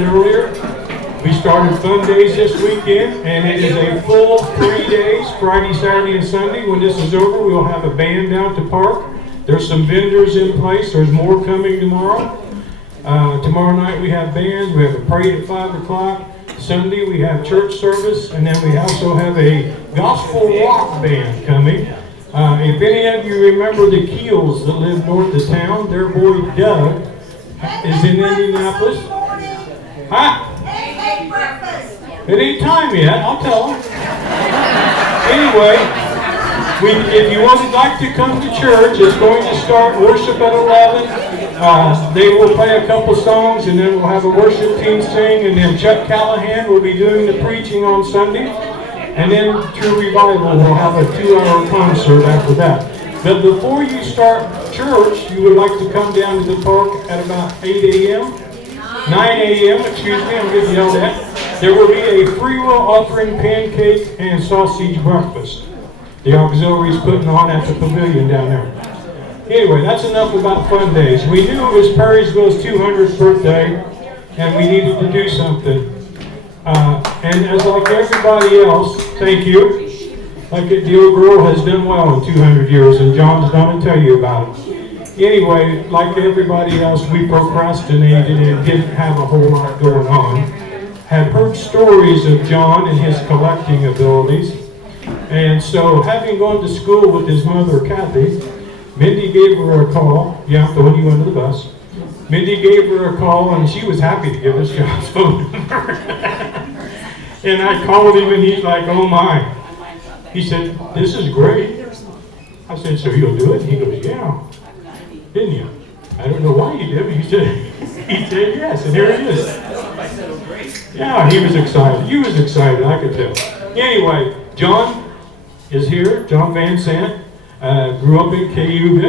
Earlier, we started Fun Days this weekend, and it is a full 3 days, Friday, Saturday, and Sunday. When this is over, we'll have a band down at the park. There's some vendors in place. There's more coming tomorrow. Tomorrow night we have bands. We have a parade at 5 o'clock. Sunday we have church service, and then we also have a gospel rock band coming. If any of you remember the Keels that live north of town, their boy Doug is in Indianapolis. Huh? It ain't time yet, I'll tell them. Anyway, if you would like to come to church, it's going to start worship at 11. They will play a couple songs, and then we'll have a worship team sing, and then Chuck Callahan will be doing the preaching on Sunday. And then True Revival will have a 2-hour concert after that. But before you start church, you would like to come down to the park at about 8 a.m. 9 a.m., excuse me, I'm getting yelled at. There will be a free will offering pancake and sausage breakfast. The auxiliary is putting on at the pavilion down there. Anyway, that's enough about Fun Days. We knew it was Perrysville's 200th birthday, and we needed to do something. And as like everybody else, thank you. Like the old girl has done well in 200 years, and John's going to tell you about it. Anyway, like everybody else, we procrastinated and didn't have a whole lot going on. Had heard stories of John and his collecting abilities. And so, having gone to school with his mother, Kathy, Mindy gave her a call. Yeah, the one you under the bus. Mindy gave her a call, and she was happy to give us John's phone number. And I called him, and he's like, oh my. He said, this is great. I said, so you'll do it? He goes, yeah. Didn't you? I don't know why you did, but he said yes, and here it is. Yeah, he was excited. You was excited, I could tell. Anyway, John is here, John Van Sant. Grew up in KU.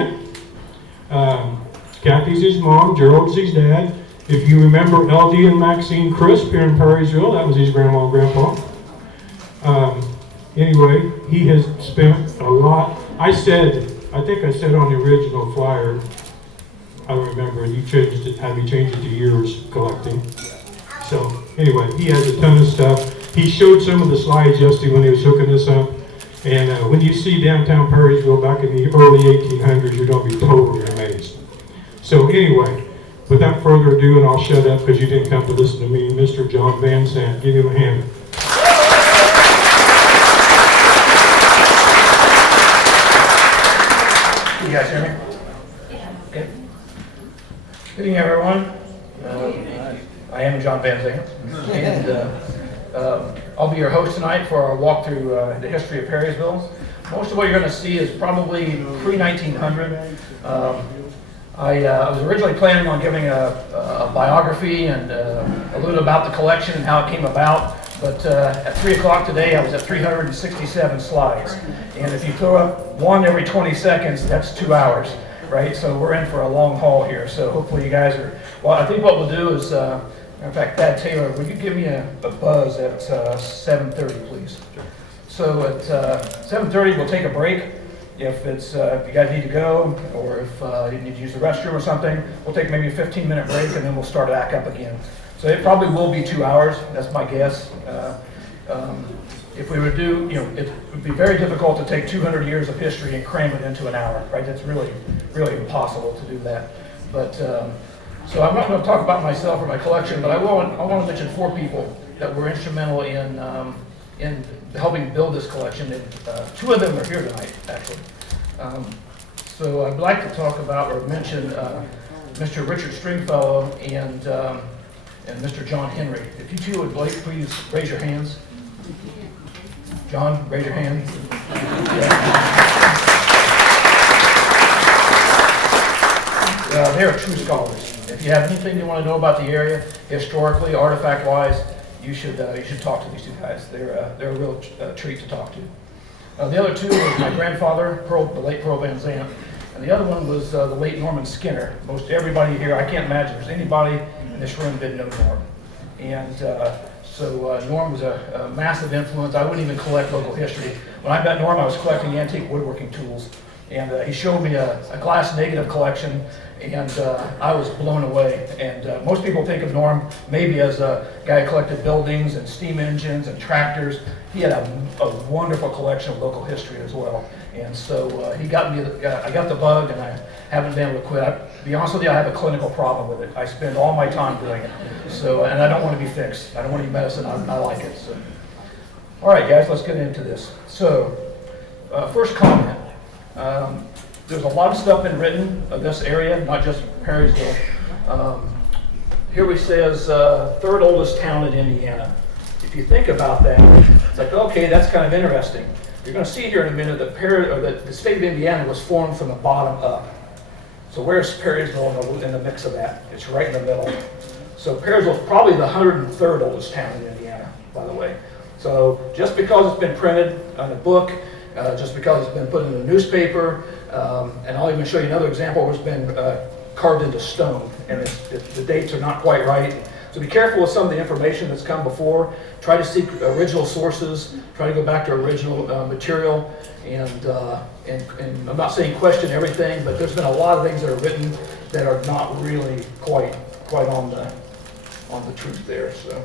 Kathy's his mom, Gerald's his dad. If you remember LD and Maxine Crisp here in Perrysville, that was his grandma and grandpa. Anyway, he has spent a lot. I think I said on the original flyer, I don't remember, you changed it, had me change it to years collecting. So anyway, he has a ton of stuff. He showed some of the slides yesterday when he was hooking this up. And when you see downtown Perrysville back in the early 1800s, you're going to be totally amazed. So anyway, without further ado, and I'll shut up because you didn't come to listen to me, Mr. John Van Sant. Give him a hand. You guys hear me? Okay. Good evening, everyone. I am John Van Sant, and I'll be your host tonight for our walk through the history of Perrysville. Most of what you're going to see is probably pre-1900. I was originally planning on giving a biography and a little about the collection and how it came about. But at 3 o'clock today, I was at 367 slides. And if you throw up one every 20 seconds, that's 2 hours, right? So we're in for a long haul here. So hopefully you guys are, well, I think what we'll do is, in fact, Thad Taylor, would you give me a buzz at 7:30, please? So at 7:30, we'll take a break. If you guys need to go, or if you need to use the restroom or something, we'll take maybe a 15-minute break, and then we'll start back up again. So it probably will be 2 hours. That's my guess. If we would do, it would be very difficult to take 200 years of history and cram it into an hour, right? That's really, really impossible to do that. But so I'm not going to talk about myself or my collection, but I want to mention 4 people that were instrumental in helping build this collection. And 2 of them are here tonight, actually. So I'd like to talk about or mention Mr. Richard Stringfellow and Mr. John Henry. If you 2 would please raise your hands. John, raise your hand. They are true scholars. If you have anything you want to know about the area, historically, artifact-wise, you should talk to these 2 guys. They're a real treat to talk to. The other 2 was my grandfather, the late Pearl Van Zandt, and the other one was the late Norman Skinner. Most everybody here, I can't imagine there's anybody in this room didn't know Norm. And so Norm was a massive influence. I wouldn't even collect local history. When I met Norm, I was collecting antique woodworking tools. And he showed me a glass negative collection, And I was blown away. And most people think of Norm maybe as a guy who collected buildings and steam engines and tractors. He had a wonderful collection of local history as well. And so he got me, I got the bug, and I haven't been able to quit. To be honest with you, I have a clinical problem with it. I spend all my time doing it. So, and I don't want to be fixed. I don't want to be medicine. I like it. So. All right, guys, let's get into this. So, first comment. There's a lot of stuff been written of this area, not just Perrysville. Here we says third oldest town in Indiana. If you think about that, it's like, okay, that's kind of interesting. You're going to see here in a minute that the state of Indiana was formed from the bottom up. So where's Perrysville in the mix of that? It's right in the middle. So Perrysville is probably the 103rd oldest town in Indiana, by the way. So just because it's been printed on a book, just because it's been put in a newspaper, and I'll even show you another example where it's been carved into stone, and the dates are not quite right. So be careful with some of the information that's come before. Try to seek original sources. Try to go back to original material. And I'm not saying question everything, but there's been a lot of things that are written that are not really quite on the truth there. So,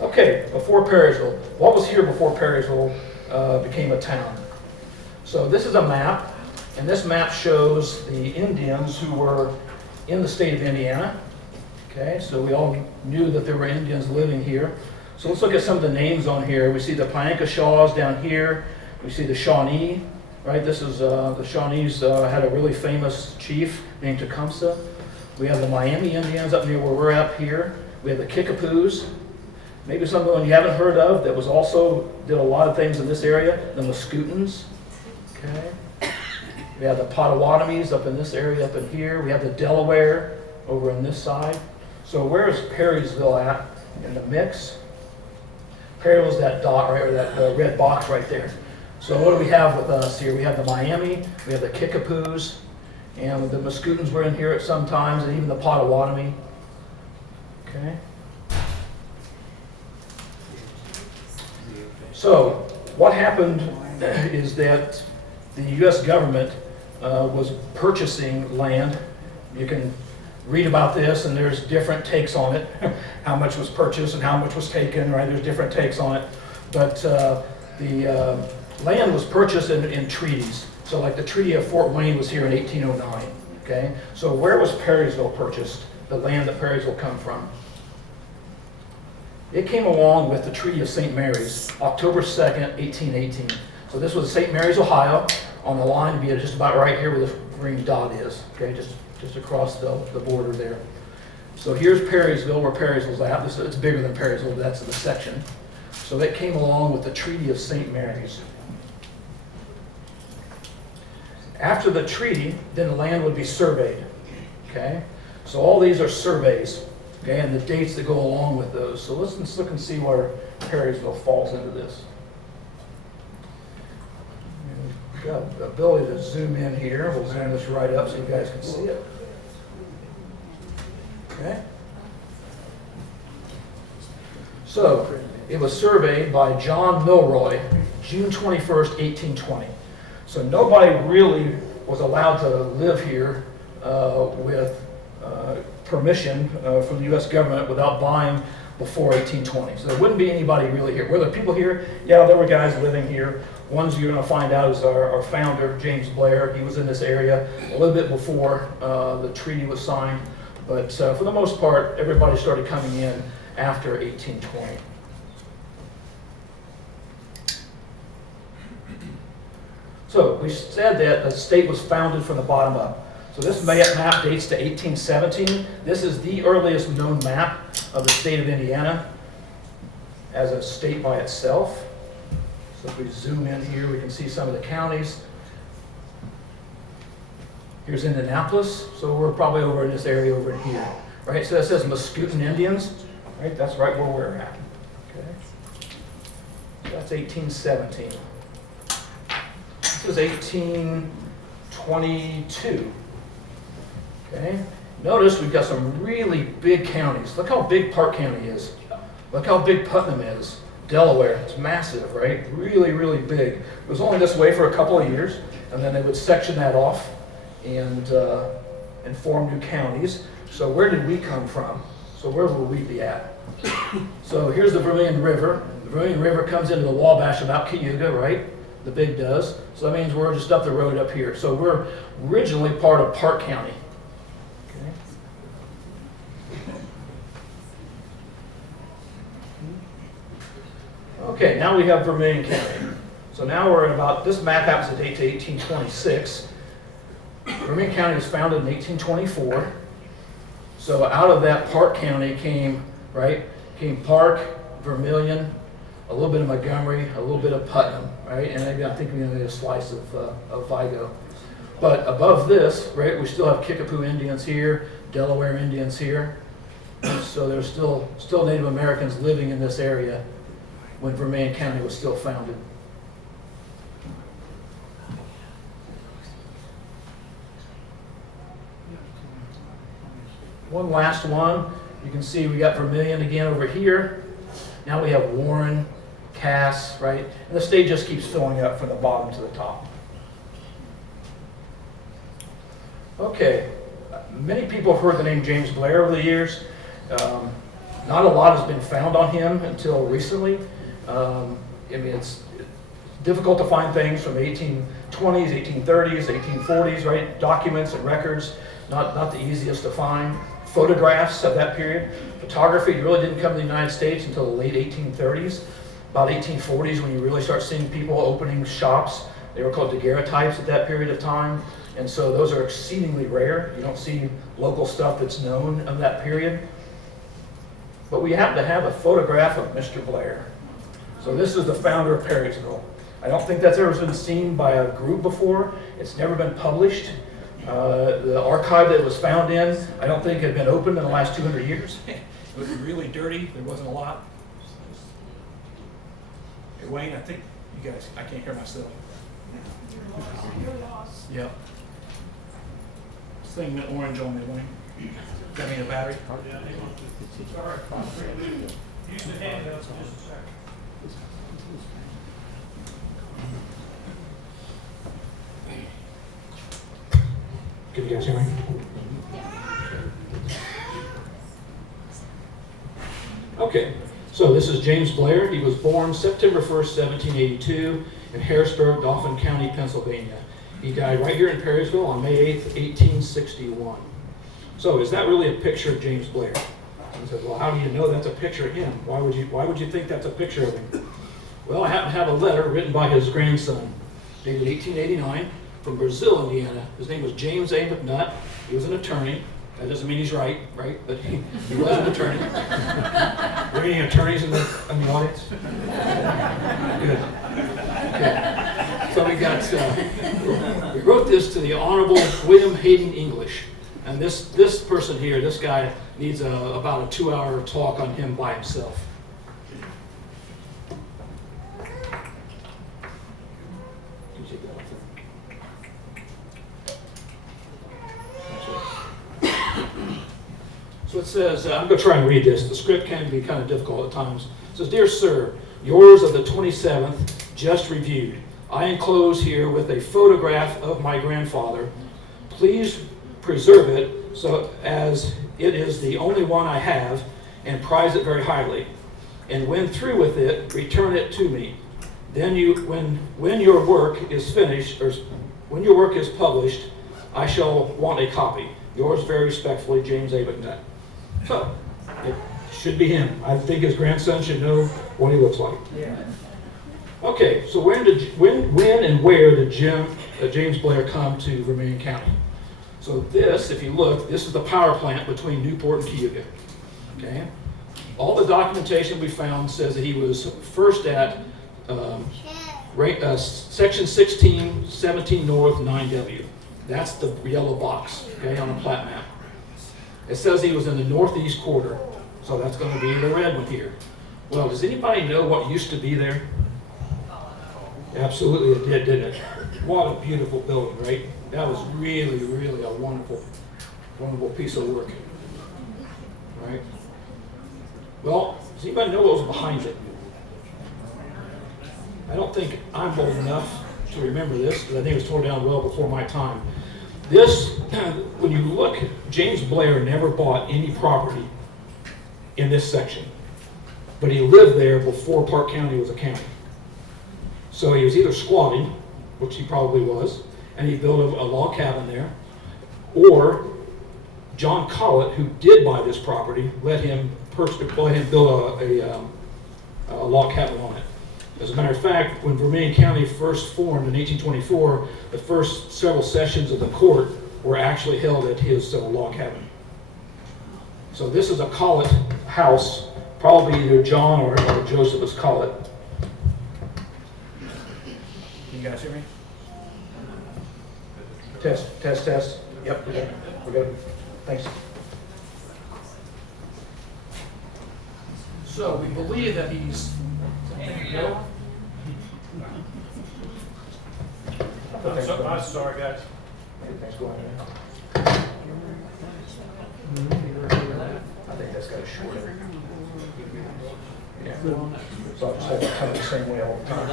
okay, before Perrysville, what was here before Perrysville became a town? So this is a map, and this map shows the Indians who were in the state of Indiana. Okay, so we all knew that there were Indians living here. So let's look at some of the names on here. We see the Piankashaws down here. We see the Shawnee, right? This is the Shawnees had a really famous chief named Tecumseh. We have the Miami Indians up near where we're at here. We have the Kickapoos. Maybe someone you haven't heard of that was also did a lot of things in this area, the Mascoutins. Okay. We have the Potawatomis up in this area, up in here. We have the Delaware over on this side. So where is Perrysville at in the mix? Perrysville's that dot right, or that red box right there. So what do we have with us here? We have the Miami, we have the Kickapoos, and the Mascoutins were in here at some times, and even the Potawatomi. Okay. So what happened is that the U.S. government was purchasing land. You can read about this, and there's different takes on it, how much was purchased and how much was taken, right? There's different takes on it. But the land was purchased in treaties. So like the Treaty of Fort Wayne was here in 1809, okay? So where was Perrysville purchased, the land that Perrysville come from? It came along with the Treaty of St. Mary's, October 2nd, 1818. So this was St. Mary's, Ohio, on the line to be just about right here where the green dot is, okay? Just across the border there. So here's Perrysville, where Perrysville's at. It's bigger than Perrysville, that's the section. So that came along with the Treaty of St. Mary's. After the treaty, then the land would be surveyed, okay? So all these are surveys, okay, and the dates that go along with those. So let's look and see where Perrysville falls into this. We've got the ability to zoom in here. We'll zoom this right up so you guys can see it. Okay. So it was surveyed by John Milroy, June 21st, 1820. So nobody really was allowed to live here with permission from the U.S. government without buying before 1820. So there wouldn't be anybody really here. Were there people here? Yeah, there were guys living here. Ones you're going to find out is our founder, James Blair. He was in this area a little bit before the treaty was signed. But for the most part, everybody started coming in after 1820. So we said that the state was founded from the bottom up. So this map dates to 1817. This is the earliest known map of the state of Indiana as a state by itself. So if we zoom in here, we can see some of the counties. Here's Indianapolis, so we're probably over in this area over here, right? So that says Mascoutin Indians, right? That's right where we're at, okay? So that's 1817. This is 1822, okay? Notice we've got some really big counties. Look how big Park County is. Look how big Putnam is. Delaware, it's massive, right? Really, really big. It was only this way for a couple of years, and then they would section that off and and form new counties. So where did we come from? So where will we be at? So here's the Vermilion River. The Vermilion River comes into the Wabash about Cayuga, right? The big does. So that means we're just up the road up here. So we're originally part of Park County. Okay, now we have Vermilion County. So now we're at about, this map happens to date to 1826. Vermilion County was founded in 1824. So out of that Park County came Park, Vermilion, a little bit of Montgomery, a little bit of Putnam, right? And maybe I think we're gonna get a slice of Vigo. But above this, right, we still have Kickapoo Indians here, Delaware Indians here. So there's still Native Americans living in this area when Vermilion County was still founded. One last one. You can see we got Vermilion again over here. Now we have Warren, Cass, right? And the state just keeps filling up from the bottom to the top. Okay, many people have heard the name James Blair over the years. Not a lot has been found on him until recently. I mean, it's difficult to find things from the 1820s, 1830s, 1840s, right? Documents and records, not the easiest to find. Photographs of that period. Photography really didn't come to the United States until the late 1830s. About 1840s when you really start seeing people opening shops. They were called daguerreotypes at that period of time. And so those are exceedingly rare. You don't see local stuff that's known of that period. But we happen to have a photograph of Mr. Blair. So this is the founder of Perrysville. I don't think that's ever been seen by a group before. It's never been published. The archive that it was found in, I don't think had been opened in the last 200 years. It was really dirty. There wasn't a lot. Hey, Wayne, I think you guys, I can't hear myself. Yep. This thing went orange on me, Wayne. Got me a battery? Use the handhelds for just a second. Can you guys hear me? Okay, so this is James Blair. He was born September 1st, 1782 in Harrisburg, Dauphin County, Pennsylvania. He died right here in Perrysville on May 8th, 1861. So is that really a picture of James Blair? I said, well, how do you know that's a picture of him? Why would you think that's a picture of him? Well, I happen to have a letter written by his grandson, dated 1889, from Perrysville, Indiana. His name was James A. McNutt. He was an attorney. That doesn't mean he's right? But he was an attorney. Are there any attorneys in the audience? Good. So we wrote this to the Honorable William Hayden English. And this person here, this guy, needs about a 2-hour talk on him by himself. So it says, I'm going to try and read this. The script can be kind of difficult at times. It says, Dear Sir, yours of the 27th, just reviewed. I enclose here with a photograph of my grandfather. Please preserve it so as it is the only one I have, and prize it very highly. And when through with it, return it to me. Then when your work is finished, or when your work is published, I shall want a copy. Yours very respectfully, James A. McNutt. So, it should be him. I think his grandson should know what he looks like. Yeah. Okay, so when and where did James Blair come to Vermilion County? So this, if you look, this is the power plant between Newport and Cayuga. Okay? All the documentation we found says that he was first at section 16, 17 North, 9W. That's the yellow box, okay, on the plat map. It says he was in the northeast quarter, so that's going to be the red one here. Well, does anybody know what used to be there? Absolutely it did, didn't it? What a beautiful building, right? That was really, really a wonderful, wonderful piece of work, right? Well, does anybody know what was behind it? I don't think I'm old enough to remember this, because I think it was torn down well before my time. This when you look, James Blair never bought any property in this section, but he lived there before Park County was a county. So he was either squatting, which he probably was, and he built a log cabin there, or John Collett, who did buy this property, let him build a log cabin on it. As a matter of fact, when Vermilion County first formed in 1824, the first several sessions of the court were actually held at his log cabin. So this is a Collett house, probably either John or Josephus Collett. Can you guys hear me? Test, test, test. Yep, we're good. We're good. Thanks. So we believe that he's. I'm sorry, guys. Thanks, go ahead. I think that's got a short end. Yeah. So I'll just hold it kind of the same way all the time.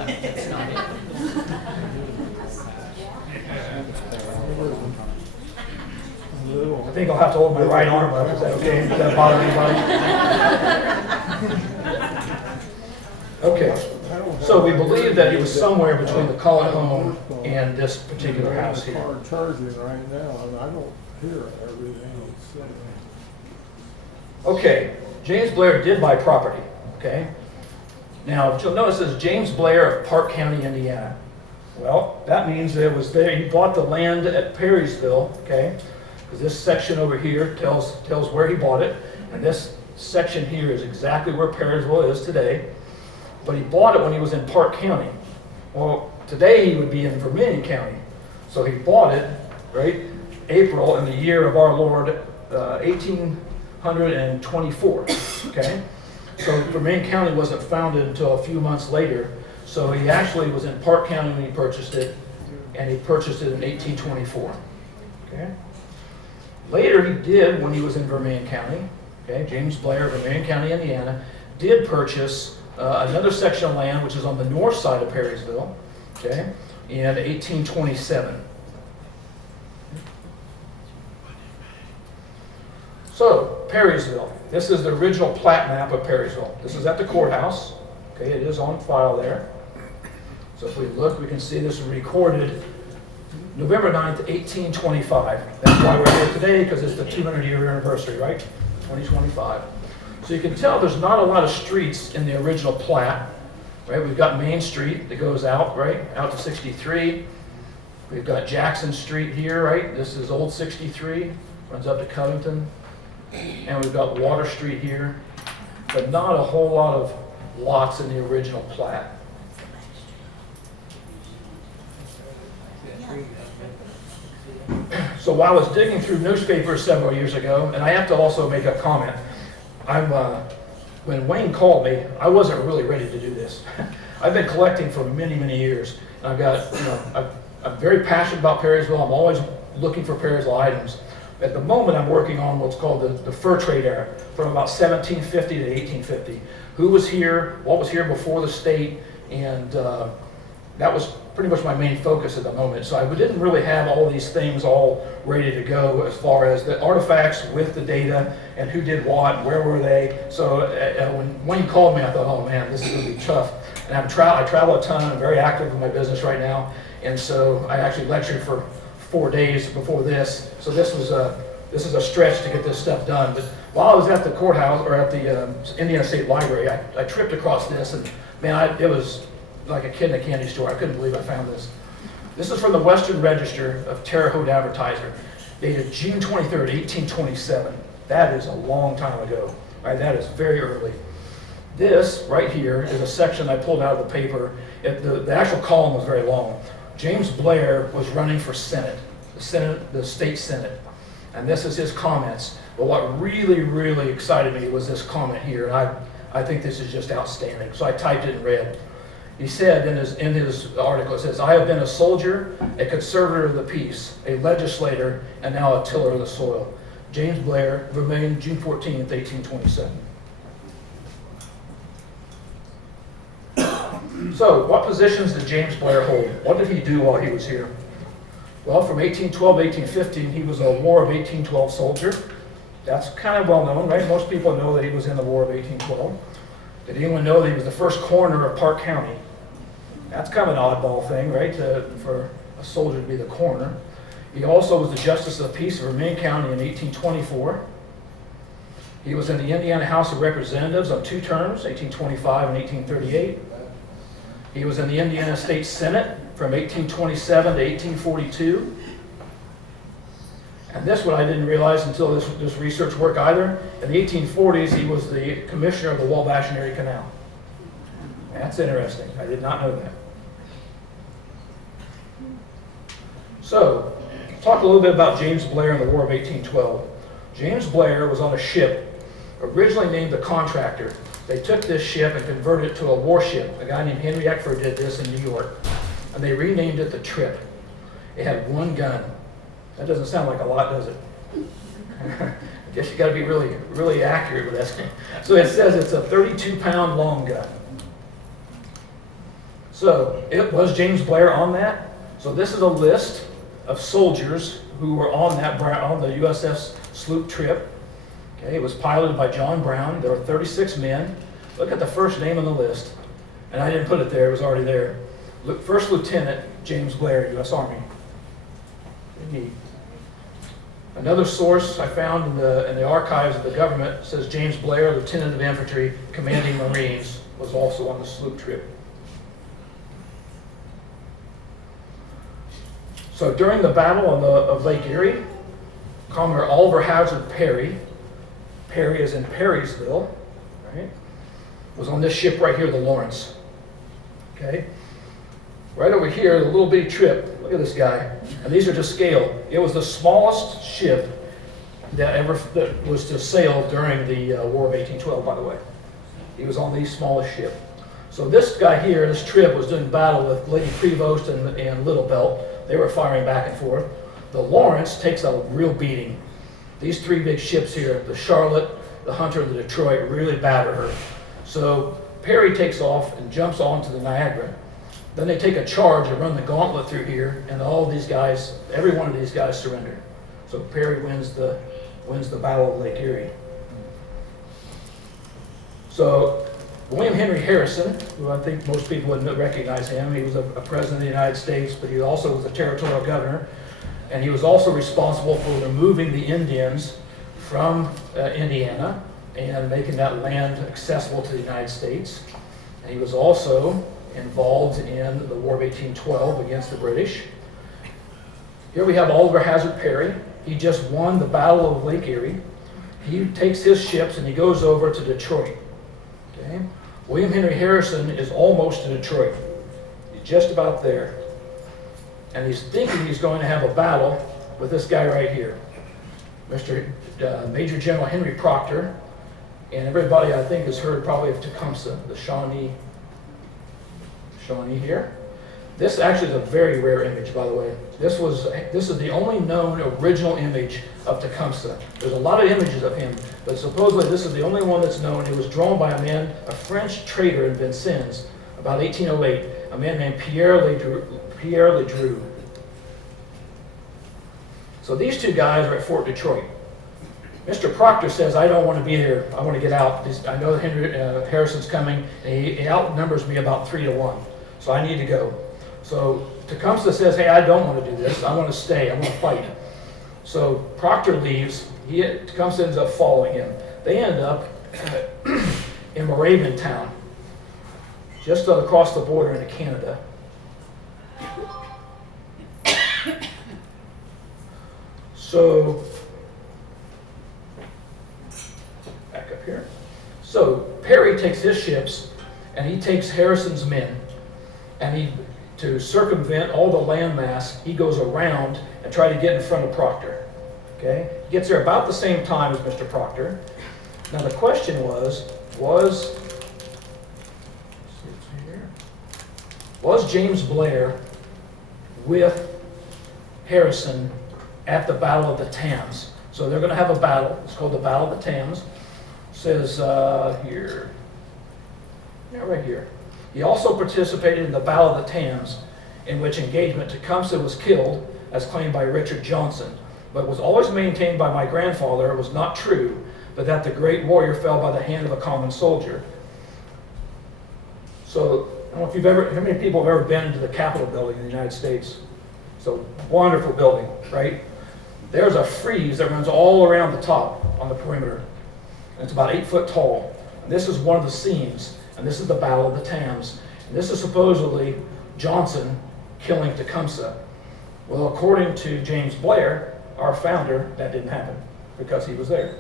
I think I'll have to hold my right arm up. Is that okay? Does that bother anybody? Okay. So we believe that he was somewhere between the Collett home and this particular house here. Car charging right now, and I don't hear everything he's saying. Okay, James Blair did buy property, okay? Now, you'll notice it says James Blair of Park County, Indiana. Well, that means that it was there, he bought the land at Perrysville, okay? Because this section over here tells where he bought it, and this section here is exactly where Perrysville is today. But he bought it when he was in Park County. Well, today he would be in Vermilion County. So he bought it, right, April in the year of our Lord, 1824, okay? So Vermilion County wasn't founded until a few months later. So he actually was in Park County when he purchased it, and he purchased it in 1824, okay? Later he did, when he was in Vermilion County, okay, James Blair, Vermilion County, Indiana, did purchase another section of land, which is on the north side of Perrysville, okay, in 1827. So, Perrysville. This is the original plat map of Perrysville. This is at the courthouse. Okay, it is on file there. So if we look, we can see this was recorded November 9th, 1825. That's why we're here today, because it's the 200-year anniversary, right? 2025. So you can tell there's not a lot of streets in the original plat, right? We've got Main Street that goes out, right, out to 63. We've got Jackson Street here, right? This is Old 63, runs up to Covington. And we've got Water Street here, but not a whole lot of lots in the original plat. So while I was digging through newspapers several years ago, and I have to also make a comment, when Wayne called me, I wasn't really ready to do this. I've been collecting for many, many years. And I've got, I'm very passionate about Perrysville. I'm always looking for Perrysville items. At the moment, I'm working on what's called the fur trade era, from about 1750 to 1850. Who was here, what was here before the state, and that was pretty much my main focus at the moment. So I didn't really have all these things all ready to go as far as the artifacts with the data and who did what, and where were they. So when you called me, I thought, oh man, this is going to be tough. And I travel a ton. I'm very active in my business right now. And so I actually lectured for 4 days before this. So this is a stretch to get this stuff done. But while I was at the courthouse, or at the Indiana State Library, I tripped across this, and man, it was like a kid in a candy store. I couldn't believe I found this. This is from the Western Register of Terre Haute Advertiser, dated June 23rd, 1827. That is a long time ago, right? That is very early. This right here is a section I pulled out of the paper. The actual column was very long. James Blair was running for Senate, the state Senate. And this is his comments. But what really, really excited me was this comment here. And I think this is just outstanding. So I typed it and read. He said in his article, it says, "I have been a soldier, a conservator of the peace, a legislator, and now a tiller of the soil." James Blair, Vermilion, June 14th, 1827. So, what positions did James Blair hold? What did he do while he was here? Well, from 1812 to 1815, he was a War of 1812 soldier. That's kind of well known, right? Most people know that he was in the War of 1812. Did anyone know that he was the first coroner of Park County? That's kind of an oddball thing, right? For a soldier to be the coroner. He also was the Justice of the Peace of Vermilion County in 1824. He was in the Indiana House of Representatives on 2 terms, 1825 and 1838. He was in the Indiana State Senate from 1827 to 1842. And this one I didn't realize until this research work either. In the 1840s, he was the commissioner of the Wabash and Erie Canal. That's interesting. I did not know that. So, talk a little bit about James Blair in the War of 1812. James Blair was on a ship, originally named the Contractor. They took this ship and converted it to a warship. A guy named Henry Eckford did this in New York. And they renamed it the Trip. It had 1 gun. That doesn't sound like a lot, does it? I guess you got to be really, really accurate with this thing. So it says it's a 32-pound long gun. So it was James Blair on that. So this is a list of soldiers who were on the USS sloop Trip. Okay, it was piloted by John Brown. There were 36 men. Look at the first name on the list. And I didn't put it there, it was already there. Look, First Lieutenant James Blair, U.S. Army. Neat. Another source I found in the archives of the government says James Blair, Lieutenant of Infantry, commanding Marines, was also on the sloop Trip. So during the Battle of Lake Erie, Commodore Oliver Hazard Perry is in Perrysville, right? Was on this ship right here, the Lawrence. Okay? Right over here, the little bitty Trip. Look at this guy. And these are to scale. It was the smallest ship that was to sail during the War of 1812, by the way. He was on the smallest ship. So this guy here, this Trip, was doing battle with Lady Prevost and Little Belt. They were firing back and forth. The Lawrence takes a real beating. These 3 big ships here, the Charlotte, the Hunter, and the Detroit, really batter her. So Perry takes off and jumps onto the Niagara. Then they take a charge and run the gauntlet through here, and all these guys, every one of these guys surrender. So Perry wins the Battle of Lake Erie. So William Henry Harrison, who I think most people would recognize him, he was a president of the United States, but he also was a territorial governor, and he was also responsible for removing the Indians from Indiana and making that land accessible to the United States. And he was also involved in the War of 1812 against the British. Here we have Oliver Hazard Perry. He just won the Battle of Lake Erie. He takes his ships and he goes over to Detroit. Okay? William Henry Harrison is almost to Detroit. He's just about there. And he's thinking he's going to have a battle with this guy right here, Major General Henry Proctor. And everybody, I think, has heard probably of Tecumseh, the Shawnee here. This actually is a very rare image, by the way. This is the only known original image of Tecumseh. There's a lot of images of him, but supposedly this is the only one that's known. It was drawn by a man, a French trader in Vincennes, about 1808, a man named Pierre Ledru. So these 2 guys are at Fort Detroit. Mr. Proctor says, I don't want to be here. I want to get out. I know Harrison's coming, and he outnumbers me about 3 to 1. So I need to go. So Tecumseh says, hey, I don't want to do this. I want to stay. I want to fight. So Proctor leaves. Tecumseh ends up following him. They end up in Moraviantown, just across the border into Canada. So, back up here. So Perry takes his ships and he takes Harrison's men, and to circumvent all the landmass, he goes around and try to get in front of Proctor. Okay? He gets there about the same time as Mr. Proctor. Now the question was James Blair with Harrison at the Battle of the Thames? So they're going to have a battle. It's called the Battle of the Thames. It says here, yeah, right here. He also participated in the Battle of the Thames, in which engagement Tecumseh was killed, as claimed by Richard Johnson, but was always maintained by my grandfather was not true, but that the great warrior fell by the hand of a common soldier. So, I don't know if you've ever, how many people have ever been into the Capitol building in the United States? So, wonderful building, right? There's a frieze that runs all around the top on the perimeter. And it's about 8 foot tall. And this is one of the scenes, and this is the Battle of the Thames. And this is supposedly Johnson killing Tecumseh. Well, according to James Blair, our founder, that didn't happen because he was there.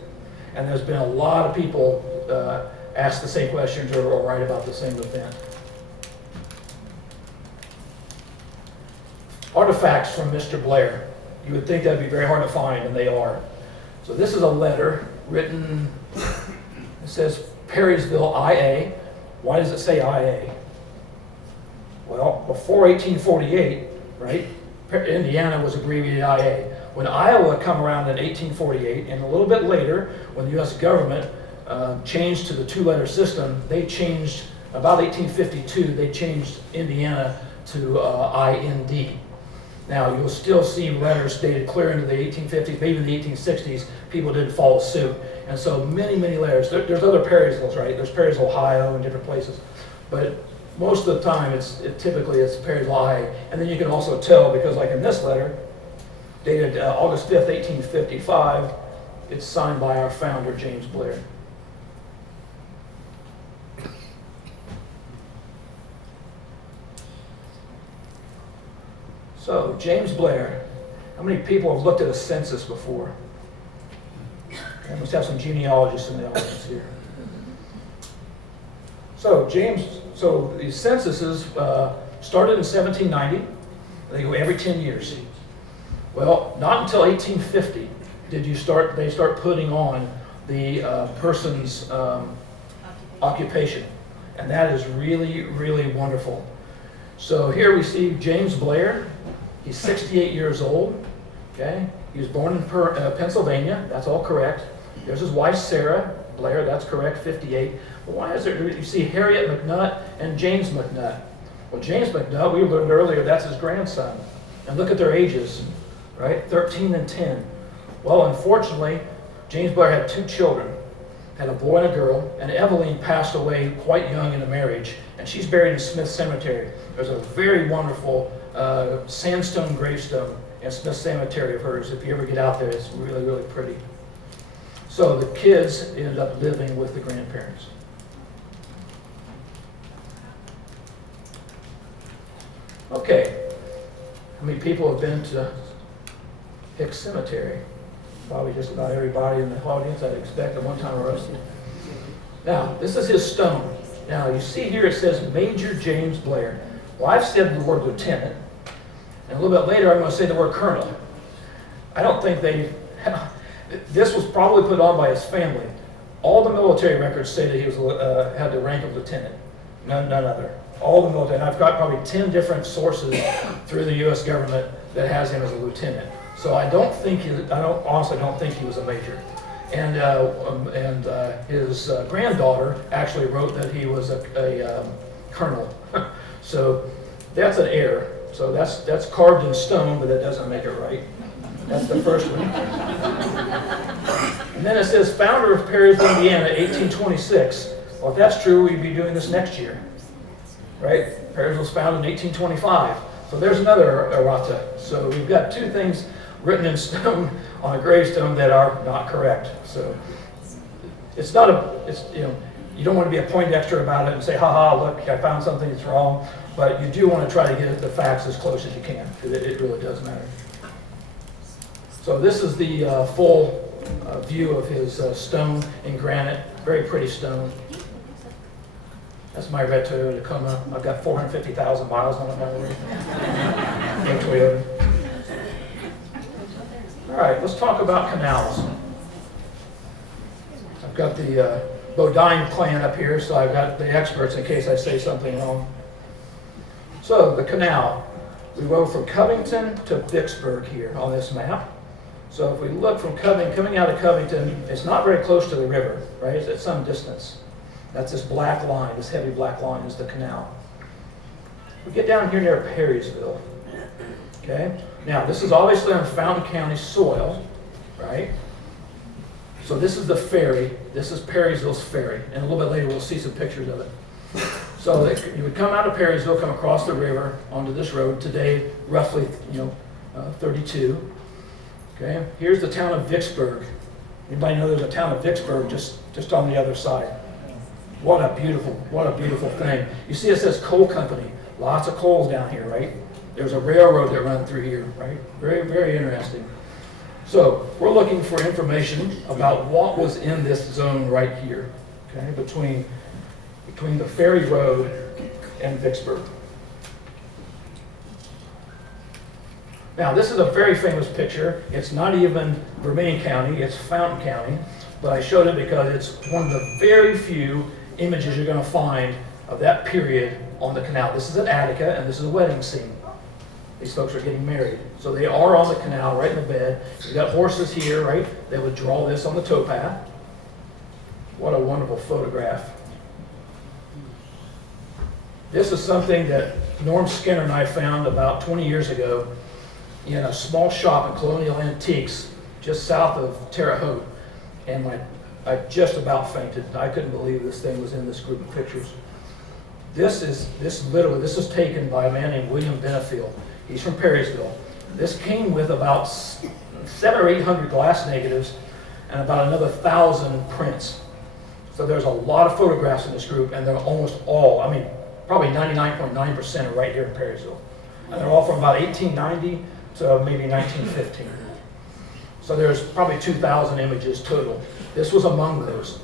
And there's been a lot of people ask the same questions or write about the same event. Artifacts from Mr. Blair. You would think that'd be very hard to find, and they are. So this is a letter written, it says Perrysville IA. Why does it say IA? Well, before 1848, right, Indiana was abbreviated IA. When Iowa come around in 1848, and a little bit later, when the U.S. government changed to the two-letter system, they changed, about 1852, they changed Indiana to IND. Now, you'll still see letters dated clear into the 1850s, maybe the 1860s. People didn't follow suit. And so many, many letters. There's other Perrysvilles, right? There's Perrysville, Ohio, and different places. But most of the time, typically it's Perrysville IA. And then you can also tell, because like in this letter, dated August 5th, 1855, it's signed by our founder, James Blair. So, James Blair, how many people have looked at a census before? I must have some genealogists in the audience here. So, the censuses started in 1790. They go every 10 years. Well, not until 1850 they start putting on the person's occupation. And that is really, really wonderful. So here we see James Blair. He's 68 years old, okay? He was born in Pennsylvania, that's all correct. There's his wife, Sarah Blair, that's correct, 58. But why is there, you see Harriet McNutt and James McNutt. Well, James McNutt, we learned earlier, that's his grandson. And look at their ages, right? 13 and 10. Well, unfortunately, James Blair had 2 children, had a boy and a girl, and Eveline passed away quite young in a marriage, and she's buried in Smith Cemetery. There's a very wonderful sandstone gravestone in Smith Cemetery of hers. If you ever get out there, it's really, really pretty. So the kids ended up living with the grandparents. Okay, how many people have been to Hicks Cemetery? Probably just about everybody in the audience, I'd expect, at one time or other. Now, this is his stone. Now, you see here it says Major James Blair. Well, I've said the word lieutenant, and a little bit later I'm going to say the word colonel. I don't think this was probably put on by his family. All the military records say that he was had the rank of lieutenant, none other. All the military, and I've got probably 10 different sources through the U.S. government that has him as a lieutenant. So I honestly don't think he was a major. And his granddaughter actually wrote that he was a colonel. So that's an error. So that's carved in stone, but that doesn't make it right. That's the first one. And then it says founder of Perrysville, Indiana, 1826. Well, if that's true, we'd be doing this next year, right? Perrysville was founded in 1825. So there's another errata. So we've got 2 things written in stone on a gravestone that are not correct. So it's not you don't want to be a Poindexter about it and say, haha, look, I found something that's wrong. But you do want to try to get the facts as close as you can, because it really does matter. So this is the full view of his stone in granite, very pretty stone. That's my red Toyota Tacoma. I've got 450,000 miles on it, by the way. Toyota. All right, let's talk about canals. I've got the Bodine clan up here, so I've got the experts in case I say something wrong. So the canal, we go from Covington to Vicksburg here on this map. So if we look from coming out of Covington, it's not very close to the river, right? It's at some distance. That's this black line, this heavy black line is the canal. We get down here near Perrysville, okay? Now, this is obviously on Fountain County soil, right? So this is the ferry. This is Perrysville's ferry. And a little bit later, we'll see some pictures of it. So you would come out of Perrysville, come across the river onto this road. Today, roughly, 32. Okay. Here's the town of Vicksburg. Anybody know there's a town of Vicksburg just on the other side? What a beautiful thing. You see it says coal company. Lots of coals down here, right? There's a railroad that runs through here, right? Very, very interesting. So we're looking for information about what was in this zone right here, okay, between the ferry road and Vicksburg. Now, this is a very famous picture. It's not even Vermilion County, it's Fountain County, but I showed it because it's one of the very few images you're going to find of that period on the canal. This is at Attica, and this is a wedding scene. These folks are getting married. So they are on the canal, right in the bed. You've got horses here, right? They would draw this on the towpath. What a wonderful photograph. This is something that Norm Skinner and I found about 20 years ago in a small shop in Colonial Antiques just south of Terre Haute. And I just about fainted. I couldn't believe this thing was in this group of pictures. This is taken by a man named William Benefield. He's from Perrysville. This came with about 700 or 800 glass negatives and about another 1,000 prints. So there's a lot of photographs in this group, and they're almost all, probably 99.9% are right here in Perrysville. And they're all from about 1890 to maybe 1915. So there's probably 2,000 images total. This was among those.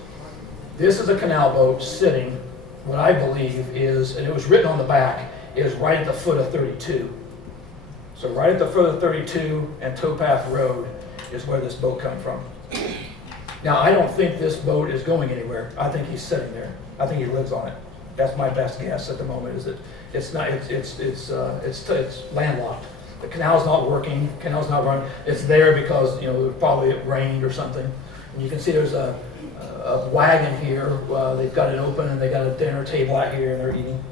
This is a canal boat sitting, what I believe is, and it was written on the back, is right at the foot of 32. So right at the foot of 32 and Towpath Road is where this boat come from. Now, I don't think this boat is going anywhere. I think he's sitting there. I think he lives on it. That's my best guess at the moment, is that it's landlocked. The canal's not working, canal's not running. It's there because, probably it rained or something. And you can see there's a wagon here. They've got it open and they got a dinner table out here and they're eating.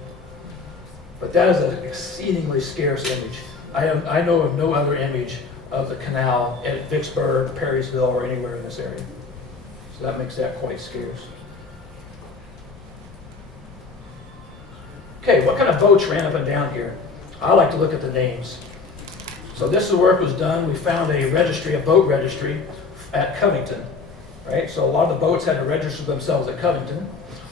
But that is an exceedingly scarce image. I know of no other image of the canal at Vicksburg, Perrysville, or anywhere in this area. So that makes that quite scarce. Okay, what kind of boats ran up and down here? I like to look at the names. So this is where it was done. We found a boat registry at Covington, right? So a lot of the boats had to register themselves at Covington.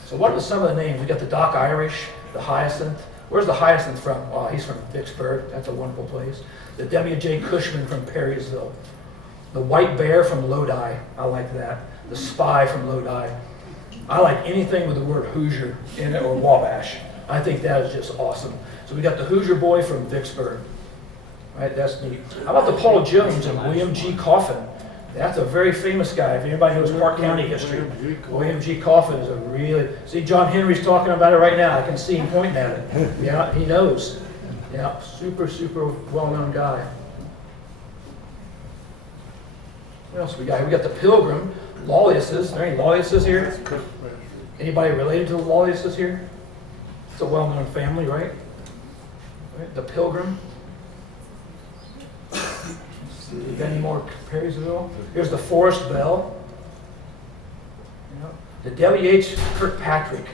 So what are some of the names? We got the Dock Irish, the Hyacinth. Where's the Hyacinth from? Well, he's from Vicksburg. That's a wonderful place. The W.J. Cushman from Perrysville. The White Bear from Lodi. I like that. The Spy from Lodi. I like anything with the word Hoosier in it or Wabash. I think that is just awesome. So we got the Hoosier Boy from Vicksburg. Right, that's neat. How about the Paula Jones and William G. Coffin? That's a very famous guy. If anybody knows Park County history, William G. Coffin is a really... See, John Henry's talking about it right now. I can see him pointing at it. Yeah, he knows. Yeah, super, super well-known guy. What else we got here? We got the Pilgrim, Lawliuses. Are there any Lawliuses here? Anybody related to the Lawliuses here? It's a well-known family, right? The Pilgrim. You got any more Perrysville? Here's the Forest Bell. Yep. The W.H. Kirkpatrick.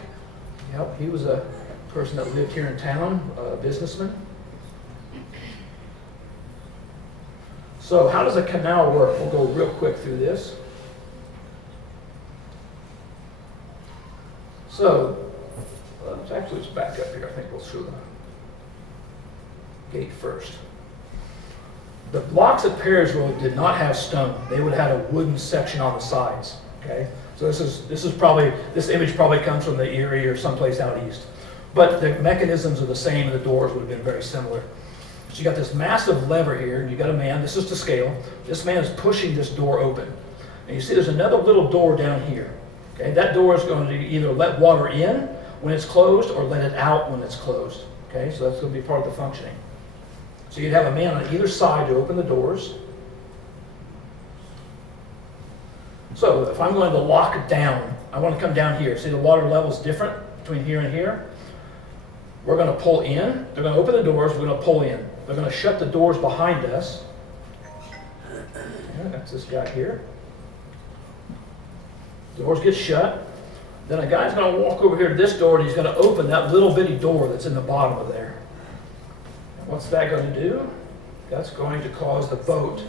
Yep, he was a person that lived here in town, a businessman. So how does a canal work? We'll go real quick through this. So, let's back up here. I think we'll show the gate first. The blocks at Perrysville did not have stone. They would have had a wooden section on the sides. Okay, so this image probably comes from the Erie or someplace out east. But the mechanisms are the same, and the doors would have been very similar. So you got this massive lever here, and you got a man. This is to scale. This man is pushing this door open, and you see there's another little door down here. Okay, that door is going to either let water in when it's closed or let it out when it's closed. Okay, so that's going to be part of the functioning. So you'd have a man on either side to open the doors. So if I'm going to lock it down, I want to come down here. See, the water level is different between here and here. We're going to pull in. They're going to open the doors. We're going to pull in. They're going to shut the doors behind us. Yeah, that's this guy here. Doors get shut. Then a guy's going to walk over here to this door and he's going to open that little bitty door that's in the bottom of there. And what's that going to do? That's going to cause the boat